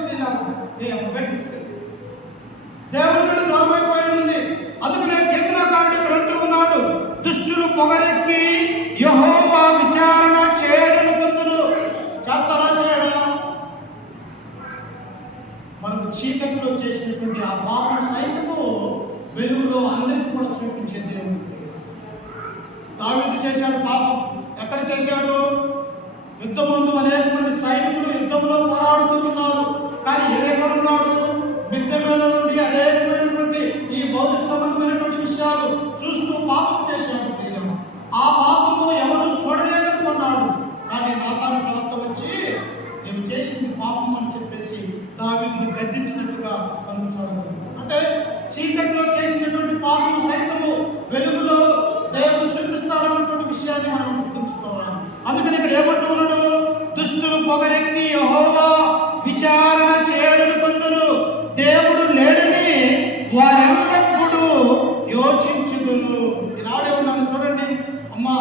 దేవుడి నుండి దూరమైపోయి ఉన్నది. అందుకనే కీర్తనకారుడు అంటూ ఉన్నాడు, దుష్టులు పొగరెక్కి యెహోవా విచారణ చేయడం పొందును. చేస్తారా? చేయడం? మనకు చీకటిలో చేసినటువంటి ఆ పాపం సైతము వెలుగులో అందరికీ కూడా చూపించే దేవుడు. దావీదు చేశాడు పాపం. ఎక్కడ చేశాడు? యుద్ధం ముందు అనేక మంది సైనికులు యుద్ధంలో పోరాడుతున్నారు. కానీ ఎక్కడ ఉన్నాడు? మిద్దె మీద నుండి అనేకమైనటువంటి ఈ భౌతిక సంబంధమైనటువంటి విషయాలు చూస్తూ పాపం చేశాడు. ఆ పాపము ఎవరు చూడలేదనుకున్నాడు. కానీ నాతాను ప్రవక్త వచ్చి నేను చేసింది పాపం అని చెప్పేసి దావీదును గద్దించినట్టుగా మనం చూడగలుగుతాం. అంటే చీకటిలో చేసినటువంటి పాపం సైతము వెలుగులో దేవుడు చూపిస్తారన్నటువంటి విషయాన్ని మనం గుర్తుంచుకోవాలి. అందుకని ఇక్కడ ఏమంటున్నాడు? దుష్టులు పొగరెక్కి యెహోవా విచారణ చేయడం పొందును. దేవుడు లేడని వారెల్లప్పుడూ యోచించుదురు. ఈనాడే ఉన్నాను చూడండి. అమ్మా,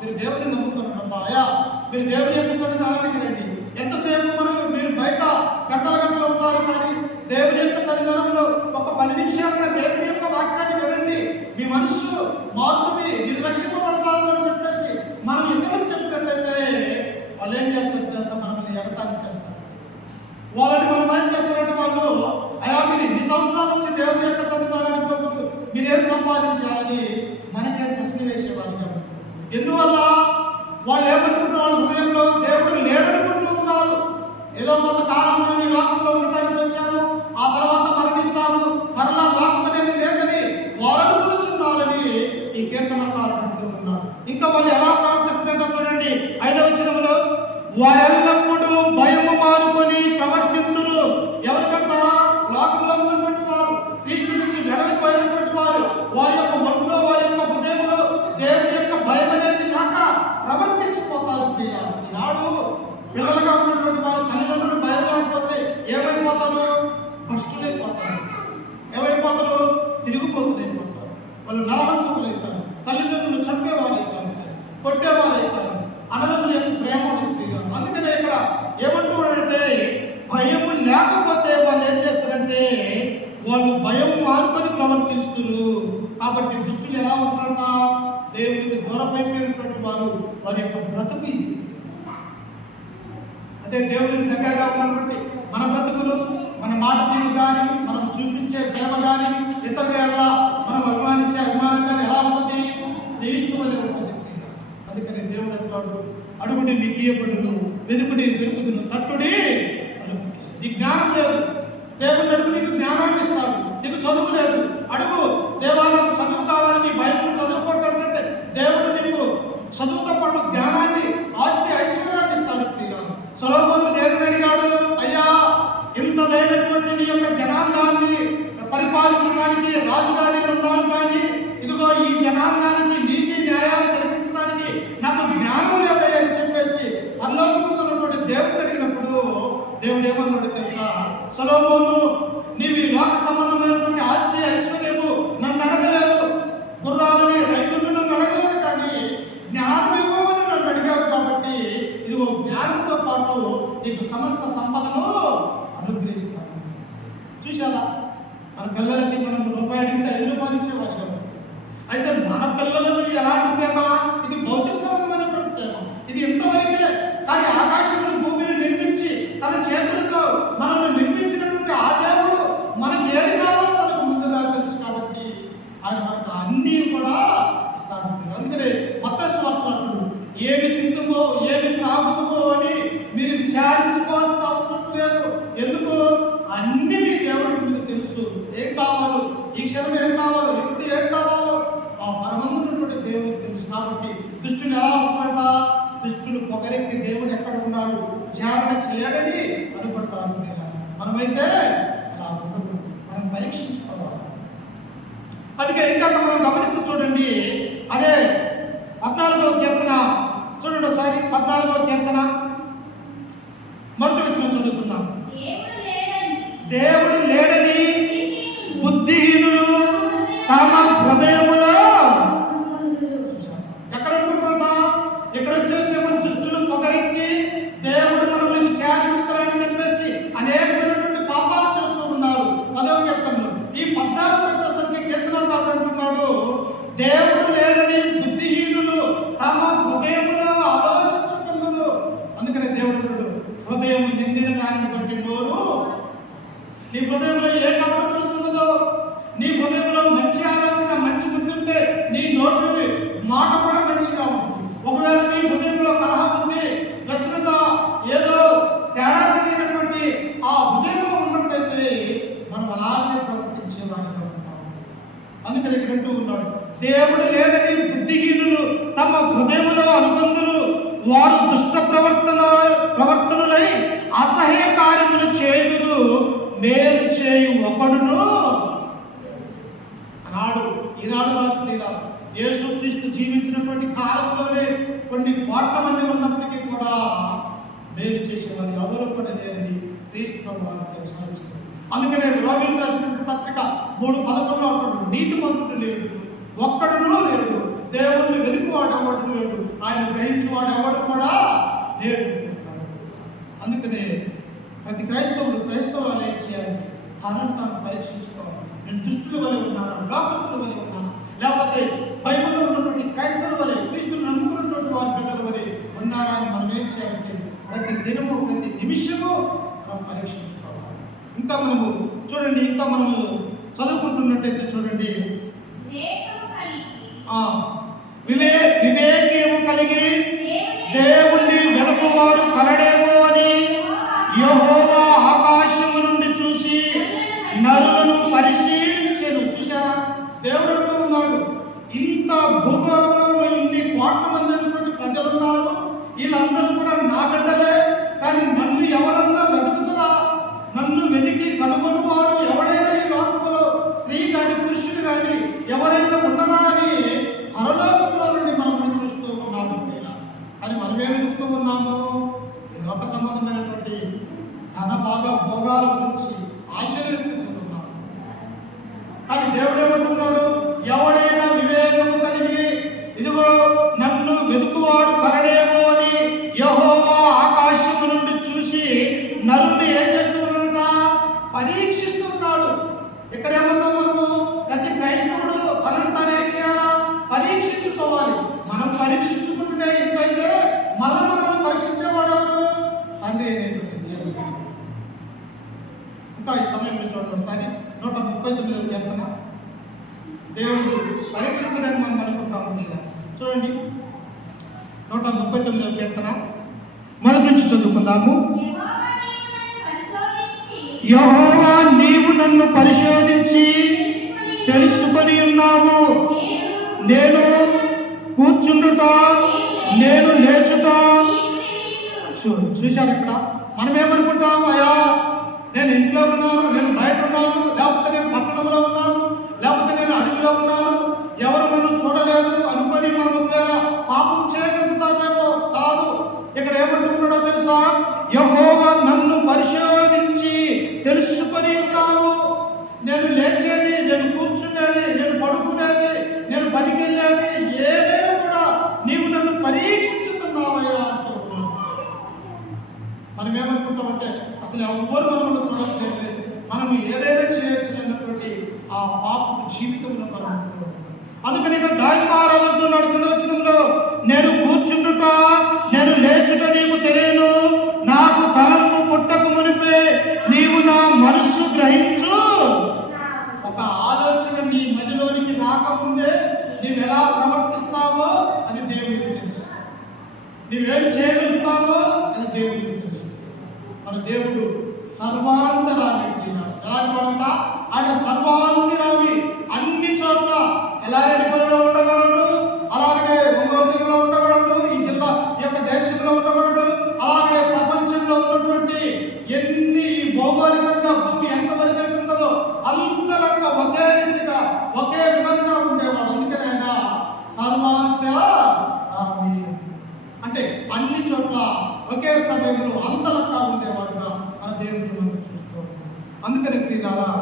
మీరు దేవుడిని నమ్ముతున్నారమ్మా, అయ్యా మీరు దేవుడి యొక్క సన్నిధానానికి రండి. ఎంతసేపు మీరు బయట గంటలు ఉంటారు, కానీ దేవుడి యొక్క సన్నిధానంలో ఒక 10 నిమిషాలుగా దేవుడి యొక్క వాక్యాన్ని వినండి. మీ మనసు మారుతుంది, మీరు రక్షింపబడతారు అని చెప్పేసి మనం ఎక్కడ చెప్పినట్లయితే వాళ్ళు ఏం చేస్తారు తెలుసా? మనల్ని ఎగతాళి చేస్తారు. సంపాదించాలని మనకే ప్రశ్న వేసేవాళ్ళు. ఎందువల్ల వాళ్ళు ఏమనుకుంటున్నారు? హృదయంలో దేవుడు లేడనుకుంటూ ఉన్నారు. ఏదో కొంతకాలం మనం ఈ లోకంలో ఉండడానికి వచ్చాము, ఆ తర్వాత మరణిస్తాము, మరలా లోకం అనేది లేదని వాళ్ళు కూర్చున్నారని ఈ కీర్తనకారుడు అంటూ ఉన్నారు. ఇంకా వాళ్ళు ఎలా ప్రవర్తిస్తున్నారో చూడండి. 5వ వచనంలో వారెల్లప్పుడూ భయము మానుకొని ప్రవర్తింతురు. ఎవరికంట? లోకంలో ఉన్నటువంటి వారు, క్రీస్తు నుంచి వెడలిపోయినటువంటి వారు, వారి యొక్క ఒంట్లో, వారి యొక్క హృదయంలో దేవుని యొక్క భయం అనేది కాక ప్రవర్తించిపోతారు. ఈనాడు పిల్లలుగా ఉన్నటువంటి వారు తల్లిదండ్రులు భయం లేకపోతే ఏమైపోతారు? భ్రష్టులైపోతారు. ఏమైపోతారు? తిరుగుపోతులు అయిపోతారు. వాళ్ళు నరహంతకులు అవుతారు. తల్లిదండ్రులు చంపేవాళ్ళు అవుతారు, కొట్టేవాళ్ళు అవుతారు. అన్నదమ్ముల యొక్క ప్రేమ తిరిగారు. అందుకనే ఇక్కడ ఏమంటున్నాడంటే భయము లేకపోతే వాళ్ళు ఏం చేస్తారంటే వాళ్ళు భయం మానుకొని ప్రవర్తిస్తున్నారు. కాబట్టి దుష్టులు ఎలా ఉంటారన్నా దేవుడికి దూరమైపోయినటువంటి వారు వారి యొక్క బ్రతుకు అంటే దేవుడికి దగ్గరగా ఉన్నటువంటి మన బ్రతుకులు, మన మాట తీరు కానీ, మనం చూపించే ప్రేమ కానీ, ఇతరుల మనం అభిమానించే అభిమానం కానీ ఎలా ఉంటుంది? ఇష్టమనే ఉంటుంది. అందుకని దేవుడు అంటాడు, అడుగుడి మీకు ఇయ్యబడును, వెతుకుడి వెతుకుదును, తట్టుడి. నీకు జ్ఞానం లేదు, దేవుడు అడుగు నీకు జ్ఞానాన్ని ఇస్తాడు. నీకు చదువు లేదు, అడుగు దేవాలకు చదువు కావాలి. నీ బైబిల్ చదువుకోవటం దేవుడు నీకు చదువుతో పాటు జ్ఞానాన్ని, ఆస్తి, ఐశ్వర్యాన్ని ఇస్తాడు. సొలొమోను దేవుని అడిగాడు, అయ్యా ఇంత లేనటువంటి నీ యొక్క జనాంగాన్ని పరిపాలించడానికి రాజుగారి ఉన్నాను, కానీ ఇదిగో ఈ జనాంగానికి నీతి న్యాయాలు జరిపించడానికి నాకు జ్ఞానం లేదని చెప్పేసి పరలోకమున్నటువంటి దేవుడు అడిగినప్పుడు దేవుడు ఏమన్నాడు తెలుసా? సొలొమోను, నీవు ఈ లోక సంబంధమైనటువంటి ఆస్తి, ఐశ్వర్యము నన్ను అడగలేదు, గుర్రాలని, రైతులను నన్ను అడగలేదు, కానీ జ్ఞానం ఇవ్వమని నన్ను అడిగావు. కాబట్టి ఇదిగో జ్ఞానంతో పాటు నీకు సమస్త సంపదను అనుగ్రహిస్తాను. చూసారా? మన పిల్లలకి మనం రూపాయి అడిగితే 5 రూపాయలు ఇచ్చేవాళ్ళు కదా. అయితే మన పిల్లలకు ఎలాంటి ప్రేమ? ఇది భౌతిక సంబంధమైనటువంటి ప్రేమ. ఇది ఎంతవరకే, కానీ ఆకాశంలో భూమిని నిర్మించి తన చేతులతో మనల్ని నిర్మించినటువంటి ఆ దేవుడు మనకి ఏది కావాలో మనకు ముందుగా తెలుసు. కాబట్టి ఆయన మనకు అన్నీ కూడా ఇస్తాడు. అందుకనే మత్తయి సువార్తలో ఏమి తిందుమో ఏమి త్రాగుదుమో అని మీరు విచారించుకోవాల్సిన అవసరం లేదు. ఎందుకు? అన్ని మీ దేవుడికి మీకు తెలుసు. ఏం కావాలో, ఈ క్షణం ఏం కావాలో, ఇప్పుడు ఏం కావాలో ఆ పరమందున్నటువంటి దేవుడికి తెలుసు. కాబట్టి దుష్టులు ఎలా ఉంటారట? దుష్టులు పొగరెక్కి దేవుడు ఎక్కడ ఉన్నాడు విచారణ చేయడని అనుకుంటారు. మనమైతే అలా ఉండకూడదు, మనం పరీక్షించుకోవాలి. అందుకే ఇంకా మనం గమనిస్తూ చూడండి, అదే 14వ కీర్తన చూడండి ఒకసారి. 14వ కీర్తన మొదటి విషయం చదువుతున్నాం. దేవుడు లేడని బుద్ధిహీనులు తమ హృదయములో ఎక్కడ అనుకుంటున్నా? ఇక్కడ వచ్చేసేమో దుష్టులు పొగరెక్కి దేవుడు మనల్ని విచారిస్తారని చెప్పేసి అనేకమైనటువంటి పాపాలు చేస్తూ ఉన్నారు. 10వ కీర్తనలో ఈ 14వ వచ్చేసరికి కీర్తనకారుడు అంటున్నాడు, దేవుడు లేడని బుద్ధిహీనులు తమ హృదయములో ఆలోచించుకున్నారు. అందుకనే దేవుడు హృదయం నిండిన దాన్ని బట్టి నోరు. నీ హృదయంలో ఏ కపటం ఉన్నదో, నీ హృదయంలో మంచి ఆలోచన, మంచి ఉంటుంటే నీ నోటి మాట కూడా మంచిగా ఉంటుంది. ఒకవేళ నీ హృదయంలో కలహం ఉంది, ప్రశ్నతో ఏదో తేడా తెలియనటువంటి ఆ హృదయంలో ఉన్నట్లయితే మనం అలాగే ప్రవర్తించేవాడిగా ఉంటాం. అందుకని ఇక్కడ అంటూ ఉన్నాడు, దేవుడు లేదని బుద్ధిహీనులు తమ హృదయములో అనుకుందురు, వారు దుష్ట ప్రవర్తనులై అసహ్య కార్యములు చేయుదురు, మేలు చేయు ఒకడును. ఈనాడు యేసుక్రీస్తు జీవించినటువంటి కాలంలోనే కొన్ని కోట్ల మంది ఉన్నప్పటికీ కూడా మేలు చేసేవారు ఎవరు కూడా లేదని క్రీస్తు సాధిస్తారు. అందుకనే రోమిలకు రాసినటువంటి పత్రిక 3:11 ఒకడు నీతిమంతుడు లేడు, ఒక్కడునూ లేడు, దేవుడిని వెలుగువాడు ఎవడు లేడు, ఆయన గ్రహించువాడు ఎవడు కూడా లేడు. అందుకనే ప్రతి క్రైస్తవులు ఏం చేయాలి? అనంతాన్ని పరీక్షించుకోవాలి. నేను దుష్టుల వలె ఉన్నాను, లోకస్తుల వలె ఉన్నాను, లేకపోతే బైబిల్లో ఉన్నటువంటి క్రైస్తవుల వలె, క్రీస్తుని నమ్ముకున్నటువంటి వారి పిల్లల వలె ఉన్నారా అని మనం ఏం చేయాలంటే ప్రతి దినము, ప్రతి నిమిషము మనం పరీక్షించుకోవాలి. ఇంకా మనము చూడండి, ఇంకా మనము చదువుకుంటున్నట్టయితే చూడండి, వివేకము కలిగి దేవుణ్ణి వెనుకవాడు కలడేమో అని యెహోవా ఆకాశము నుండి చూసి నరులను పరిశీలించెను. చూసారా, దేవుడు ఉన్నాడు. ఇంత భూగోళంలో ఇన్ని కోట్ల మంది అనేటువంటి ప్రజలు ఉన్నారు. వీళ్ళందరూ కూడా నా బిడ్డలే. కానీ నన్ను ఎవరన్నా వెతుకుతున్నా, నన్ను వెతికి కనుగొని వారు ఎవరైనా ఈ లోకంలో స్త్రీ కానీ పురుషుడు కానీ ఎవరైనా ఉన్నారా అని పరలోకంలో నుండి మనం చూస్తూ ఉన్నాము. అది మనమేమి చెప్తూ ఉన్నాము? లోక సంబంధమైనటువంటి ధన బాగా భోగాల గురించి ఆశ్చర్యపోతున్నాము. కానీ దేవుడు ఏమంటున్నాడు? ఎవడైనా వివేకము కలిగి ఇదిగో నన్ను వెతుకువాడు కలడేమో అని యెహోవా ఆకాశము నుండి చూసి నరుని ఏం చేస్తున్నాడు? పరీక్షిస్తున్నాడు. ఇక్కడ ఏమన్నాం మనము? ప్రతి క్రైస్తవుడు తనను తాను ఏం చేయాలా? పరీక్షించుకోవాలి. మనం పరీక్షించుకుంటే ఇంకైతే మళ్ళా మనం పరీక్షించేవాడు తండ్రి. ఇంకా ఈ సమయంలో చూడండి, కానీ 139 చెప్పనా దేవుడు పరీక్షించడానికి మనం అనుకుంటాము. చూడండి 139 కీర్తన మొదటి నుంచి చదువుకుందాము. యెహోవా నీవు నన్ను పరిశోధించి తెలుసుకొని ఉన్నావు. నేను కూర్చుండుట, నేను లేచుట. చూశారు ఇక్కడ మనం ఏమనుకుంటాం? అయ్యా నేను ఇంట్లో ఉన్నాను, నేను బయట ఉన్నాను, లేకపోతే నేను పట్టణంలో ఉన్నాను, లేకపోతే నేను అడవిలో ఉన్నాను, ఎవరు మనం చూడలేదు అనుకొని మనం పాపం చేయగలుగుతామేమో. కాదు, ఇక్కడ ఏమంటున్నాడో తెలుసా? యెహోవా నన్ను పరిశోధించి తెలుసుకొని ఉన్నావు. నేను లేచేది, నేను కూర్చునేది, నేను పడుకునేది, నేను పనికి వెళ్ళేది ఏదైనా కూడా నీవు నన్ను పరీక్షిస్తున్నావయ్యా అంటున్నావు. మనం ఏమనుకుంటామంటే అసలు ఎవరు మనల్ని చూడట్లేదు, మనం ఏదైనా చేయొచ్చు అన్నటువంటి ఆ పాప జీవితంలో మనం. అందుకని ఇక్కడ దాని మారాలంటున్నాడు కింద, నేను కూర్చుంటుట, నేను లేచుట నీకు తెలియను, నాకు తలంపు పుట్టక మునిపే నీవు నా మనస్సు గ్రహించు. ఒక ఆలోచన నీ మదిలోనికి రాకముందే నీవు ఎలా ప్రవర్తిస్తావో అది దేవుడికి తెలుసు. నీవేం చేయగలుగుతావో అది దేవుడికి తెలుసు. మన దేవుడు సర్వాంతరాన్ని ఆయన సర్వాంతరాన్ని అన్ని చోట్ల ఎలా ఎడిపల్లిలో ఉండగలడు, అలాగే ఒంగోలులో ఉండగలడు, ఈ జిల్లా ఈ యొక్క దేశంలో ఉండగలడు, అలాగే ప్రపంచంలో ఉన్నటువంటి ఎన్ని భౌగోళికంగా భూమి ఎంతవరకు ఉంటుందో అంతరంగా ఒకే రీతిగా ఒకే విధంగా ఉండేవాడు. అందుకని ఆయన సర్వాంతరామి అంటే అన్ని చోట్ల ఒకే సమయంలో అంతరంగా ఉండేవాడుగా మన దేవుడిని మనం చూస్తూ. అందుకని ప్రియులారా,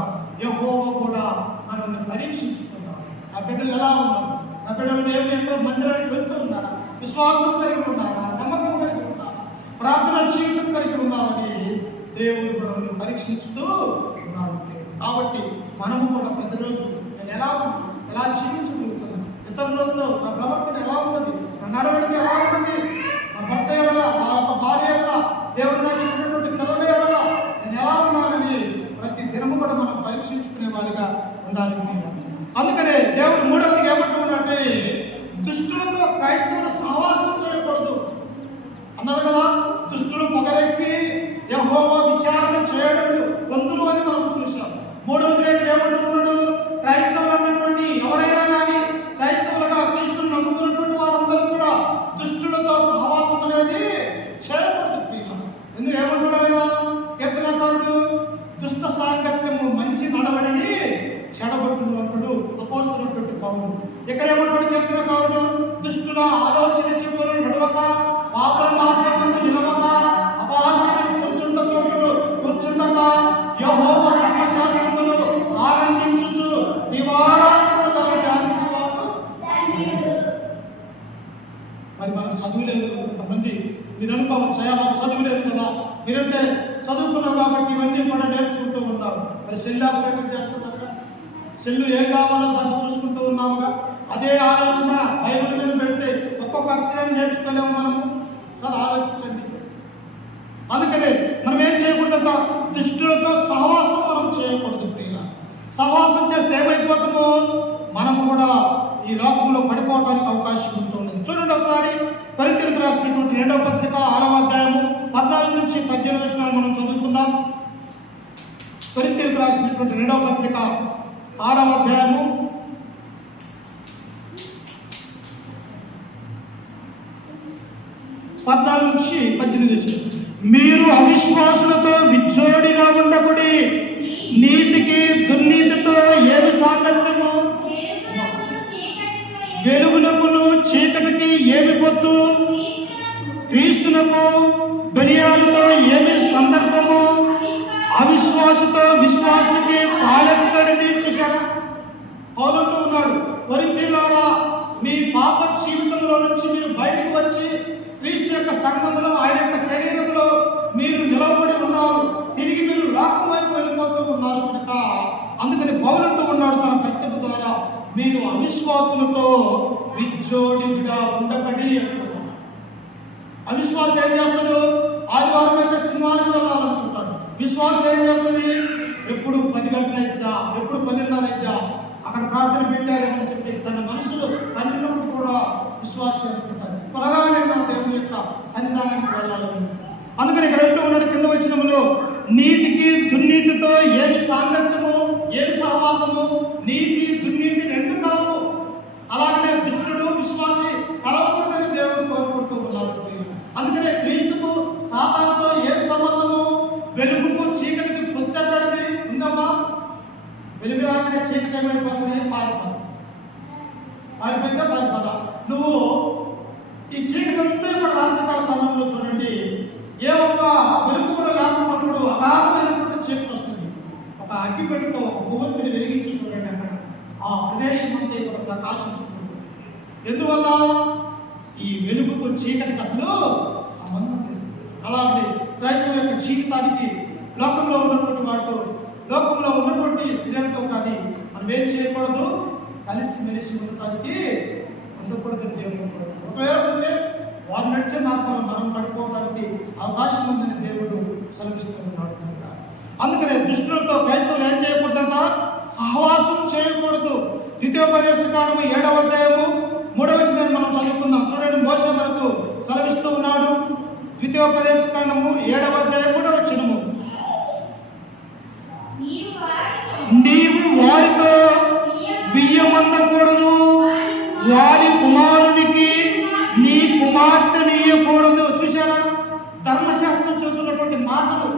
యెహోవా కూడా మనల్ని పరీక్షిస్తున్నాడు. ఆ బిడ్డలు ఎలా ఉన్నారు? ఆ బిడ్డలు దేవుని మందిరానికి వెళ్తూ ఉన్నారా? విశ్వాసం కలిగి ఉన్నారా? నమ్మకం కలిగి ఉన్నారా? ప్రార్థన జీవితం కలిగి ఉన్నారని దేవుడు మనల్ని పరీక్షిస్తూ ఉన్నాడు. కాబట్టి మనము కూడా ప్రతిరోజు నేను ఎలా ఉన్నాను, ఎలా జీవించగలుగుతున్నాను, ఇతరులతో నా ప్రవర్తన ఎలా ఉన్నది, నా నడవడిక ఎలా ఉన్నది, నా భర్త ఎవరా, నా యొక్క భార్య ఎవరా, దేవుడు నాకు ఇచ్చినటువంటి పిల్లలు ఎవరా, నేను ఎలా ఉన్నానని ప్రతి దినము కూడా మనం పరీక్షించుకునే వారిగా ఉండాలి. అందుకనే దేవుడు మూడవది ఏమంటున్నాడంటే దుష్టులతో క్రైస్తవులు సహవాసం చేయకూడదు అన్నారు కదా. దుష్టులు పొగరెక్కి యెహోవా విచారణ చేయడం వంతులు అని మనం చూసాం. మూడవది ఏమంటున్నాడు? క్రైస్తవులు అన్నటువంటి ఎవరైనా కానీ క్రైస్తవులుగా క్రీస్తుని నమ్ముకున్నటువంటి వారందరూ కూడా దుష్టులతో సహవాసం అనేది చేయకూడదు. ఎందుకు ఏమంటున్నాడు కీర్తనకారుడు? దుష్ట సాంగత్యము మంచి నడవడిని చెడగొట్టున్నప్పుడు అపోస్తున్నటువంటి పౌరుడు. ఇక్కడ ఏమంటాడు కీర్తనకారుడు? దుష్టుల ఆలోచన చెప్పులు నడవక, పాపల మార్గమందు నిలవక, అపహాస్యం కూర్చుండక యెహోవా ధర్మశాస్త్రమును ఆనందించుచు నివారాత్మక ధ్యానించువాడు ధన్యుడు. మరి మనం చదువులేదు కొంతమంది, మీరు అనుకోవచ్చు చదువులేదు కదా, మీరంటే చదువుకున్నావు కాబట్టి ఇవన్నీ కూడా నేర్చుకుంటూ ఉంటారు. మరి సెల్ ఆపరేటర్ చేస్తున్నారు కదా, సెల్లు ఏం కావాలో దాన్ని చూసుకుంటూ ఉన్నాముగా. అదే ఆలోచన బైబిల్ మీద పెడితే ఒక్కొక్క అక్షరాన్ని నేర్చుకోలేము మనము. చాలా ఆలోచించండి. అందుకనే మనం ఏం చేయకూడదు? దుష్టులతో సహవాసం మనం చేయకూడదు. ప్రియుల సహవాసం చేస్తే ఏమైపోతాము? మనము కూడా ఈ లోకంలో పడిపోవడానికి అవకాశం ఉంటుంది. చూడండి ఒకసారి కొరింథీయులకు రాసినటువంటి 2వ పత్రిక 6వ అధ్యాయము 14 నుంచి 18 వచనాలు మనం చదువుకుందాం. కొరింథీయులకు రాసినటువంటి 2వ పత్రిక 6వ అధ్యాయము 14 నుంచి 18 వచనం. మీరు అవిశ్వాసులతో విచ్చోడిగా ఉండకుడి, నీతికి దుర్నీతితో ఏమి సాంగత్యము, వెలుగునకును చీకటికి ఏమి పొత్తు, క్రీస్తునకు బెనియాలతో ఏమి సందర్భము, అవిశ్వాసతో విశ్వాసకి పాలెక్కడిని. చూశారా, పౌలుడు ఉన్నాడు, కొరింథీయులారా, మీ పాప జీవితంలో నుంచి మీరు బయటకు వచ్చి క్రీస్తు యొక్క సంఘంలో ఆయన యొక్క శరీరంలో మీరు నిలబడి ఉన్నారు, తిరిగి మీరు లోకం వైపు వెళ్ళిపోతూ ఉన్నారు కనుక అందుకని పౌలుడు ఉన్నాడు తన పత్రిక ద్వారా, మీరు అవిశ్వాసులతో విచ్చోడిగా ఉండబడి అంటున్నారు. అవిశ్వాసం ఏం చేస్తాడు? ఆదివారం అయితే సినిమాలు వెళ్ళాలనుకుంటాడు. విశ్వాసం ఏం చేస్తుంది? ఎప్పుడు 10 గంటలు అయిద్దా, ఎప్పుడు 10:30 అయిద్దా, అక్కడ ప్రార్థన పెట్టారని చెప్పి తన మనసులో తల్లినప్పుడు కూడా విశ్వాసం అనుకుంటారు, త్వరగానే నా దేవుని యొక్క సన్నిధానానికి వెళ్ళాలని. అందుకని ఇక్కడ అంటూ ఉన్నాడు కింద వచనంలో, నీతికి దుర్నీతితో ఏమి సాంగత్యము, ఏమి సహవాసము, నీతి దుర్నీతి రెండు కావు. అలాగే దుష్టుడు విశ్వాసి కలవకూడదని దేవుడు కోరుకుంటూ ఉన్నారు. అందుకనే క్రీస్తుకు సాతానుతో ఏం సంబంధము, వెలుగుకు చీకటికి పొత్తబడింది ఉందమ్మా. వెలుగు రాగానే చీకటి ఏమైపోతుంది? పారిపోతా. నువ్వు ఈ చీకటి అంతా ఇప్పుడు రాత్రికాల సమయంలో చూడండి, ఏ ఒక్క వెలుగు కూడా లేకపోయినప్పుడు అగాధమైనటువంటి చీకటి వస్తుంది. ఒక అగ్గిపెట్టెతో ఒక భూమిని వెలిగించి చూడండి, అక్కడ ఆ ప్రదేశం అంతా ఇక్కడ ప్రకాశించుకుంటుంది. ఎందువల్ల? ఈ వెలుగుకు చీకటికి అసలు సంబంధం లేదు. అలాగే క్రైస్తవ యొక్క జీవితానికి లోకంలో ఉన్నటువంటి వాటితో, లోకంలో ఉన్నటువంటి స్త్రీలతో కానీ మనం ఏం చేయకూడదు, కలిసి మెలిసి ఉండటానికి ఉండకూడదు. దేవుడు ఉపయోగపడితే వారు నడిచే మార్గంలో మనం పడిపోవడానికి అవకాశం ఉందని దేవుడు సెలవిస్తున్నాడు. అందుకనే దుష్టులతో క్రైస్తవులు ఏం చేయకూడదంట? సహవాసం చేయకూడదు. ద్వితీయోపదేశకాండము 7వ అధ్యాయము 3వ వచనాన్ని మనం చదువుకుందాం. చూడండి, మోషే వరకు సెలవిస్తూ ఉన్నాడు. ద్వితీయోపదేశకాండము 7వ అధ్యాయం 3వ వచనము, నీవు వారితో బియ్యమన్నకూడదు, వారి కుమారునికి నీ కుమార్తె ఇయ్యకూడదు. చూశారా, ధర్మశాస్త్రం చెబుతున్నటువంటి మాటలు.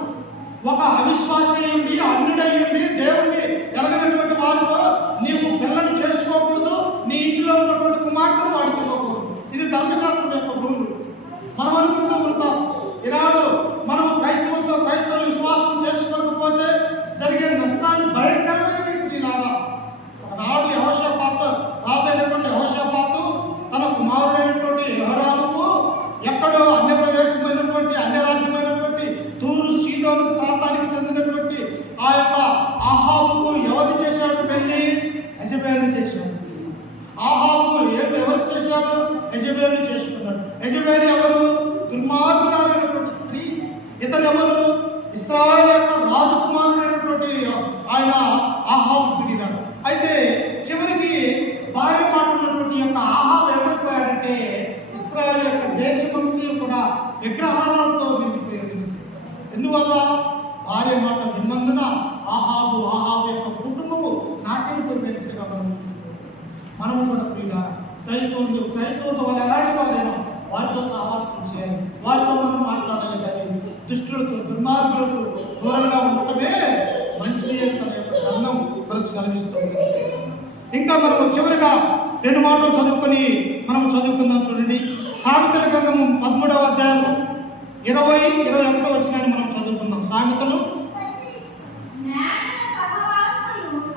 ఒక అవిశ్వాసి అయ్యి అన్యుడయ్యి దేవుడిని ఎలగనటువంటి వారితో నీవు పిల్లలు చేసుకోకూడదు, నీ ఇంటిలో ఉన్నటువంటి కుమార్తెను వాడికి ఇవ్వకూడదు. ఇది ధర్మశాస్త్రం యొక్క రూలు. మనం అనుకుంటూ ఉంటాం, ఈనాడు మనం క్రైస్తవులు విశ్వాసం చేసుకోకపోతే జరిగే నష్టాన్ని భయంకరమైనటువంటి లాగా. ఒకనాడు యెహోషాపాతు, రాజైనటువంటి యెహోషాపాతు తన కుమారుడైనటువంటి యెహోరాముకు ఎక్కడో అన్య ప్రదేశమైనటువంటి అన్య రాజ్యమైనటువంటి తూరు సీదోను ప్రాంతానికి చెందినటువంటి ఆ యొక్క ఆహాబుకు ఎవరు చేశాడు పెళ్లి? యెజబెలు చేశాడు. ఆహాబు ఎవరు చేశాడు? యెజబెలు చేసుకున్నాడు. యెజబెలు ఎవరు? దుర్మార్గురాలైనటువంటి స్త్రీ. ఇతను ఎవరు? ఇశ్రాయేలు యొక్క రాజకుమారుడైనటువంటి ఆయన ఆహాబు తిరిగాడు. అయితే చివరికి భార్య మాట్లాడినటువంటి యొక్క ఆహాబు ఏమైపోయాడంటే, ఇశ్రాయేలు యొక్క దేశమంతా కూడా విగ్రహాలతో నిండిపోయింది. ఎందువల్ల? భార్య మాట విన్నందున ఆహాబు యొక్క కుటుంబము నాశనమైపోయినట్టుగా మనము కూడా ప్రియులా క్రైస్తవులతో వాళ్ళు ఎలాంటి వారైనా వారితో సహవాసం చేయాలి, వారితో మనం మాట్లాడాలి. కానీ దుష్టులకు, దుర్మార్గులకు దూరంగా ఉండటమే మంచి ధర్మం మనకు సెలవిస్తుంది. ఇంకా మనం చివరిగా 2 మాటలు చదువుకొని మనం చదువుకుందాం. చూడండి, సామెతల గ్రంథము 13వ అధ్యాయము 20-21 వచనాన్ని మనం చదువుకుందాం. సామెతలు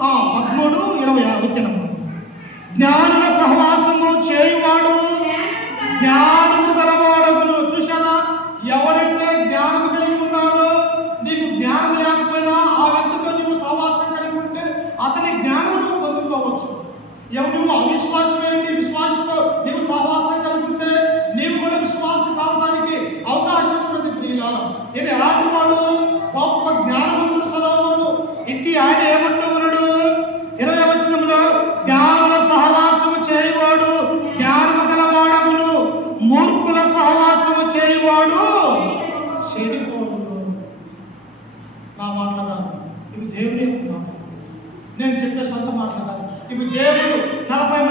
13:20 వచనము, జ్ఞానుల సహవాసము చేయువాడు జ్ఞానము గలవాడగును. చూశారా, ఎవరైతే జ్ఞానం కలిగి ఉన్నాడో, నీకు జ్ఞానం లేకపోయినా ఆ వ్యక్తితో నీవు సహవాసం కలిగి ఉంటే అతని జ్ఞానం పొందుకోవచ్చు. నువ్వు అవిశ్వాసమేంటి, విశ్వాసంతో నీవు సహవాసం కలిగి ఉంటే నీవు కూడా విశ్వాసం కావడానికి అవకాశం ఉన్నది. ప్రియులారా, ఇది ఎలాంటి వాడు? గొప్ప జ్ఞానవంతుడు సొలొమోను. ఇంటి ఆయన ఏమంటూ ఉన్నాడు? 20వ వచనంలో, జ్ఞానుల సహవాసము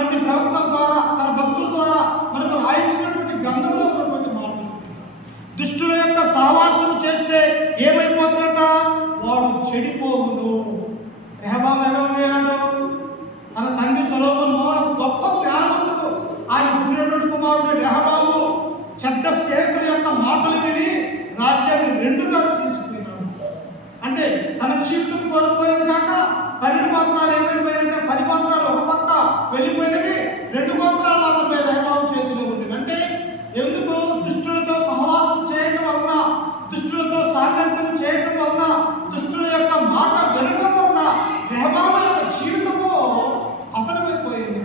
వంటి ప్రవక్తల ద్వారా తన భక్తుల ద్వారా మనకు రాయించినటువంటి గ్రంథంలో ఉన్నటువంటి మాటలు. దుష్టుల యొక్క సహవాసం చేస్తే ఏమైపోతుందట? వాడు చెడిపోవును. రెహబాము ఏమయ్యాడు? తన తండ్రి సొలొమోను గొప్ప జ్ఞానవంతుడు. ఆయన పుట్టినటువంటి కుమారుడు రెహబాము చెడ్డ స్నేహితుల యొక్క మాటలు విని రాజ్యాన్ని రెండుగా చీల్చిపోయినాడు. అంటే తన జీవితం కోల్పోయేది కాక 12 గోత్రాలు ఏమైపోయాయంటే 10 గోత్రాలు ఒక పక్క వెళ్ళిపోయినవి, 2 గోత్రాలు మాత్రమే రెహబాము చేతిలో ఉంది. అంటే ఎందుకు? దుష్టులతో సహవాసం చేయడం వలన, దుష్టులతో సాంగత్యం చేయడం వలన, దుష్టుల యొక్క మాట వినడం వలన రెహబాము యొక్క జీవితము అతనమైపోయింది.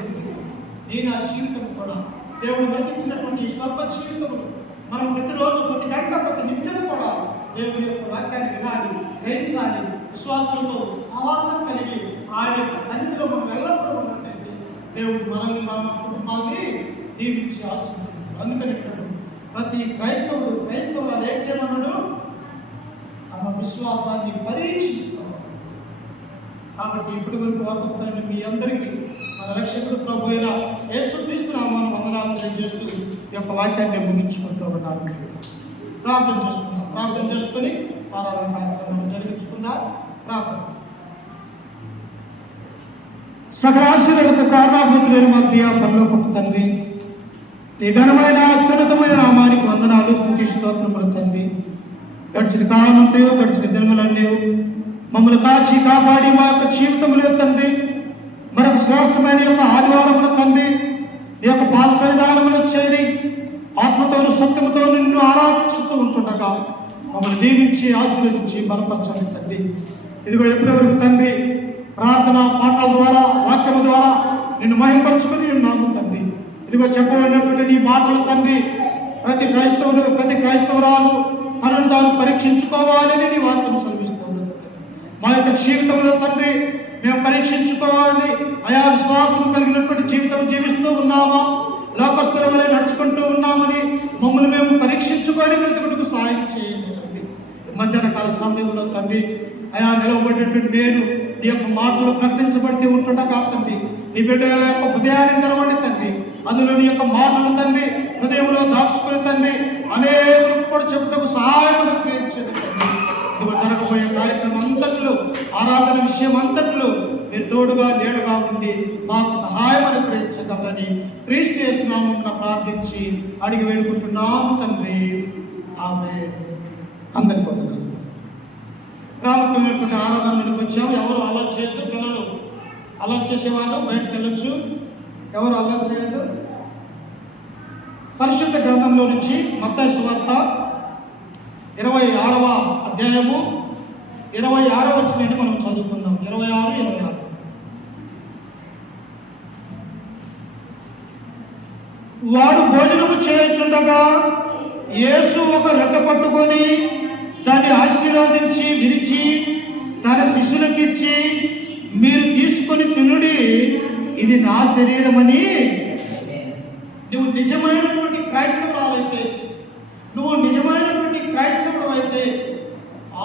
నేను ఆ జీవితం కూడా దేవుడు నటించినటువంటి స్వల్ప జీవితములు మనం ప్రతిరోజు కొన్ని గంటల ప్రతి నిత్యం కూడా దేవుని యొక్క వాక్యాన్ని వినాలి, గ్రహించాలి, విశ్వాసంతో సహవాసం కలిగి ఆయన యొక్క సన్నిధిలో మనం ఎల్లప్పుడూ ఉన్నట్లయితే దేవుడు మనల్ని మన కుటుంబాన్ని దీవించి ఆశిస్తున్నాడు. అందుకని ప్రతి క్రైస్తవులు ఏం చేయమన్నాడు? తమ విశ్వాసాన్ని పరీక్షిస్తున్నాడు. కాబట్టి ఇప్పటి వరకు వార్తపైన మీ అందరికీ మన రక్షకుడు ప్రభు అయిన యేసుక్రీస్తు నామమున వందనాలు తెలియజేస్తూ ఈ యొక్క వాక్యాన్ని ముగించుకుంటూ ఉన్నాను. ప్రార్థన చేసుకుని ఆరాధన కార్యక్రమాన్ని జరిగించుకుందాం. ప్రార్థన. సకల ఆశీర్వాద కారణాభూతులైన మా ప్రియ పరలోకపు తండ్రి, నీ ఘనమైన అత్యున్నతమైన నామానికి వందనాలు, స్తుతి స్తోత్రములు తండ్రి. గడిచిన కాలమంతయు గడిచిన జన్మలన్నీ మమ్మల్ని కాచి కాపాడి మా యొక్క జీవితంలో తండ్రి మరొక శ్రేష్టమైన యొక్క ఆదివారముల తండ్రి నీ యొక్క పాద సన్నిధానములో చేరి ఆత్మతోను సత్యముతో నిన్ను ఆరాధిస్తూ ఉంటుండగా మమ్మల్ని దీవించి ఆశీర్వదించి బలపరచండి తండ్రి. ఇదిగో ఎప్పుడెవరికి తండ్రి ప్రార్థన పాటల ద్వారా వాక్యము ద్వారా నిన్ను మహిమపరుచుకుని ఉన్నాము తండ్రి. ఇదిగో చెప్పబడినటువంటి నీ మాటలు తండ్రి ప్రతి క్రైస్తవురాలు మనల్ని తాను పరీక్షించుకోవాలని నీ వాక్యం చదివిస్తుంది. మా యొక్క జీవితంలో తండ్రి మేము పరీక్షించుకోవాలని అయా విశ్వాసం కలిగినటువంటి జీవితం జీవిస్తూ ఉన్నామా, లోకస్తుల వలె నడుచుకుంటూ ఉన్నామని మమ్మల్ని మేము పరీక్షించుకొని బ్రతుకుటకు సహాయం చేయండి తండ్రి. మధ్యాహ్న కాల సమయంలో తండ్రి అయా నిలవబడినటువంటి నేను నీ యొక్క మాటలు ప్రకటించబడి ఉంటుండగా తండ్రి నీ బిడ్డ యొక్క హృదయాన్ని తెరవండి తండ్రి. అందులో నీ యొక్క మాటలు తండ్రి హృదయంలో దాచుకుని తండ్రి అనేకులకు కూడా చెప్పుటకు సహాయం క్రియించండి తండ్రి. జరగబోయే కార్యక్రమం అంతట్లో ఆరాధన విషయం అంతట్లో మీరు తోడుగా నీడగా ఉండి మాకు సహాయం అనుగ్రహించగలని క్రీస్తు యేసు నామమున ప్రార్థించి అడిగి వేడుకుంటున్నాము తండ్రి. ఆమేన్. అందరి పొందలు ప్రాముఖ్యమైనటువంటి ఆరాధనలకు వచ్చాము. ఎవరు అల్లరి చేయొద్దు. పిల్లలు అల్లరి చేసేవాళ్ళు బయటకు వెళ్ళొచ్చు. ఎవరు అల్లరి చేయొద్దు. పరిశుద్ధ గ్రంథంలో నుంచి మత్తయి సువార్త 26వ అధ్యాయము 26వ వచనాన్ని మనం చదువుకుందాం. 26. వారు భోజనము చేయుచుండగా యేసు ఒక రొట్టె పట్టుకొని దాన్ని ఆశీర్వదించి విరిచి తన శిష్యులకిచ్చి, మీరు తీసుకొని తినుడి, ఇది నా శరీరమని. నువ్వు నిజమైనటువంటి క్రైస్తవురాలైతే, నువ్వు నిజమైనటువంటి క్రైస్తవుడు అయితే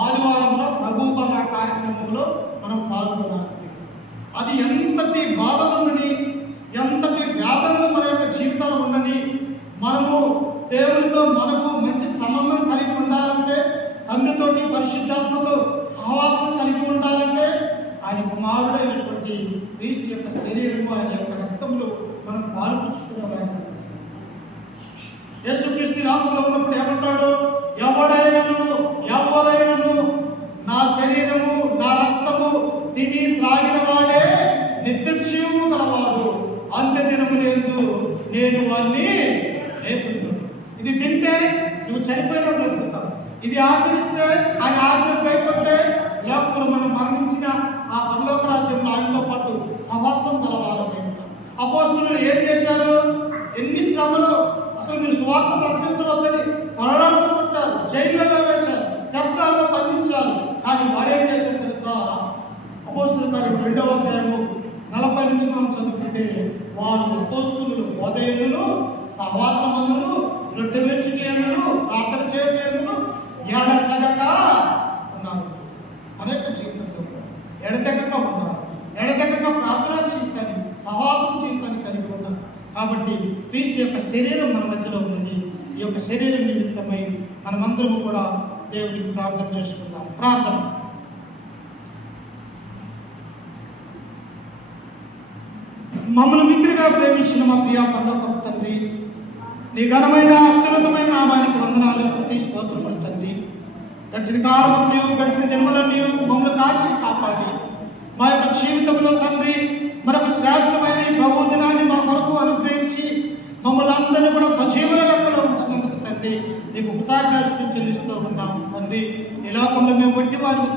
ఆదివారంలో ప్రభు బల కార్యక్రమంలో మనం పాల్గొనాలి. అది ఎంతటి బాధలు ఉండని, ఎంతటి వ్యాధులు మన యొక్క జీవితాలు ఉండని, మనము దేవునితో మనకు మంచి సంబంధం కలిగి ఉండాలంటే, తండ్రితోటి పరిశుద్ధాత్మతో సహవాసం కలిగి ఉండాలంటే ఆయన కుమారుడైనటువంటి క్రీస్తు యొక్క శరీరము, ఆయన యొక్క రక్తంలో మనం పాల్పంచుకునేవారు. యేసుక్రీస్తు లోకంలో ఉన్నప్పుడు ఏమంటాడు? ఎవరైనను నా శరీరము నా రక్తము తిని త్రాగిన వాడే నిత్యజీవము గలవాడు, అంత్యదినము లేదు నేను వారిని లేపుతున్నాను. ఇది తింటే నువ్వు చనిపోయిన బ్రతుకుతావు. ఇది ఆచరిస్తే ఆయన ఆజ్ఞలు కైకొంటే లోకంలో మనం మరణించిన ఆ పరలోక రాజ్యంలో ఆయనతో పాటు సహవాసం గలవాలని. అపోస్తలులు ఏం చేశారు? ఎన్ని శ్రమలు! అసలు మీరు సువార్త ప్రకటించవద్దని మరణాలతో పెట్టారు, జైల్లో వేశారు, చర్చాల్లో బంధించారు. కానీ వారేం చేశారు తెలుసా? అపోస్తలుల కార్యం 2వ అధ్యాయము 40 నుంచి మనం చదువుకుంటే వారు అపోస్తలులు బోధకులు, సహవాసములు, రొట్టెలు ప్రార్థన చేయటములు ఎడతెగక ఉన్నారు. అనేక జీవితంలో ఎడతెగక ఉన్నారు. ఎడతెగక ప్రార్థన జీవితాన్ని, సహవాసం జీవితాన్ని కలిగి శరీరం మన మధ్యలో ఉంది. ఈ యొక్క శరీరం నిమిత్తమై మనమందరము కూడా దేవుడికి ప్రార్థన చేసుకుందాం. ప్రార్థన. మమ్మల్ని మిత్రుగా ప్రేమించిన మా ప్రియ పరలోకపు తండ్రి, నీ ఘనమైన అత్యున్నతమైన నామానికి వందనాలు, స్తుతి స్తోత్రములు తండ్రి. గడిచిన కాలం నీవు, గడిచిన జన్మలో నీవు మమ్మల్ని కాచి కాపాడి మా యొక్క జీవితంలో తండ్రి మరొక శ్రేష్టమైన ఈ ప్రభు దినాన్ని మా కొరకు అనుగ్రహించి మమ్మల్ని అందరినీ కూడా సజీవుల లెక్కలో ఉంచినందుకు తండ్రి నీకు కృతజ్ఞతలు చెల్లిస్తూ ఉన్నాము తండ్రి. ఈ లోకంలో మేము బట్టి వారికి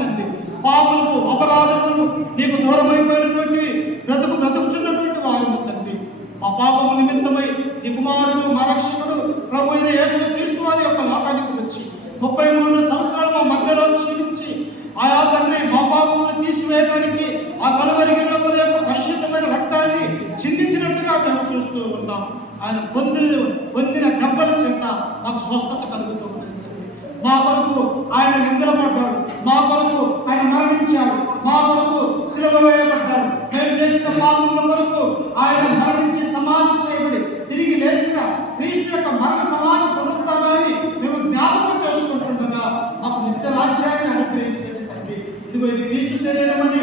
తండ్రి పాపలకు అపరాధములకు నీకు దూరమైపోయినటువంటి బ్రతుకుతున్నటువంటి వారు తండ్రి. మా పాపము నిమిత్తమై నీ కుమారుడు మా రక్షకుడు ప్రభు అయిన యేసుక్రీస్తు వారి యొక్క లోకానికి వచ్చి 33 సంవత్సరాలు మా మధ్యలో జీవించి ఆయా తండ్రి మా పాపములను తీసివేయడానికి ఆ కలువరి గిన్నెల యొక్క పరిశుద్ధమైన రక్తాన్ని చిందించినట్టుగా మేము చూస్తూ ఉన్నాం. ఆయన పొందిన దెబ్బల చేత మాకు స్వస్థత కలుగుతూ ఉంది. మా కొరకు ఆయన నిందలపడ్డాడు, మా కొరకు ఆయన మరణించాడు, మా కొరకు శిలువ వేయబడ్డాడు. మేము చేసిన పాపముల కొరకు ఆయన మరణించి సమాధి చేయబడి తిరిగి లేచిన క్రీస్తు యొక్క మరణ సమాధి పునరుత్థానాన్ని మేము జ్ఞాపకం చేసుకుంటుండగా మాకు నిత్య రాజ్యాన్ని అనుగ్రహించేది తండ్రి. ఇదిగో ఇది క్రీస్తు శరీరం అని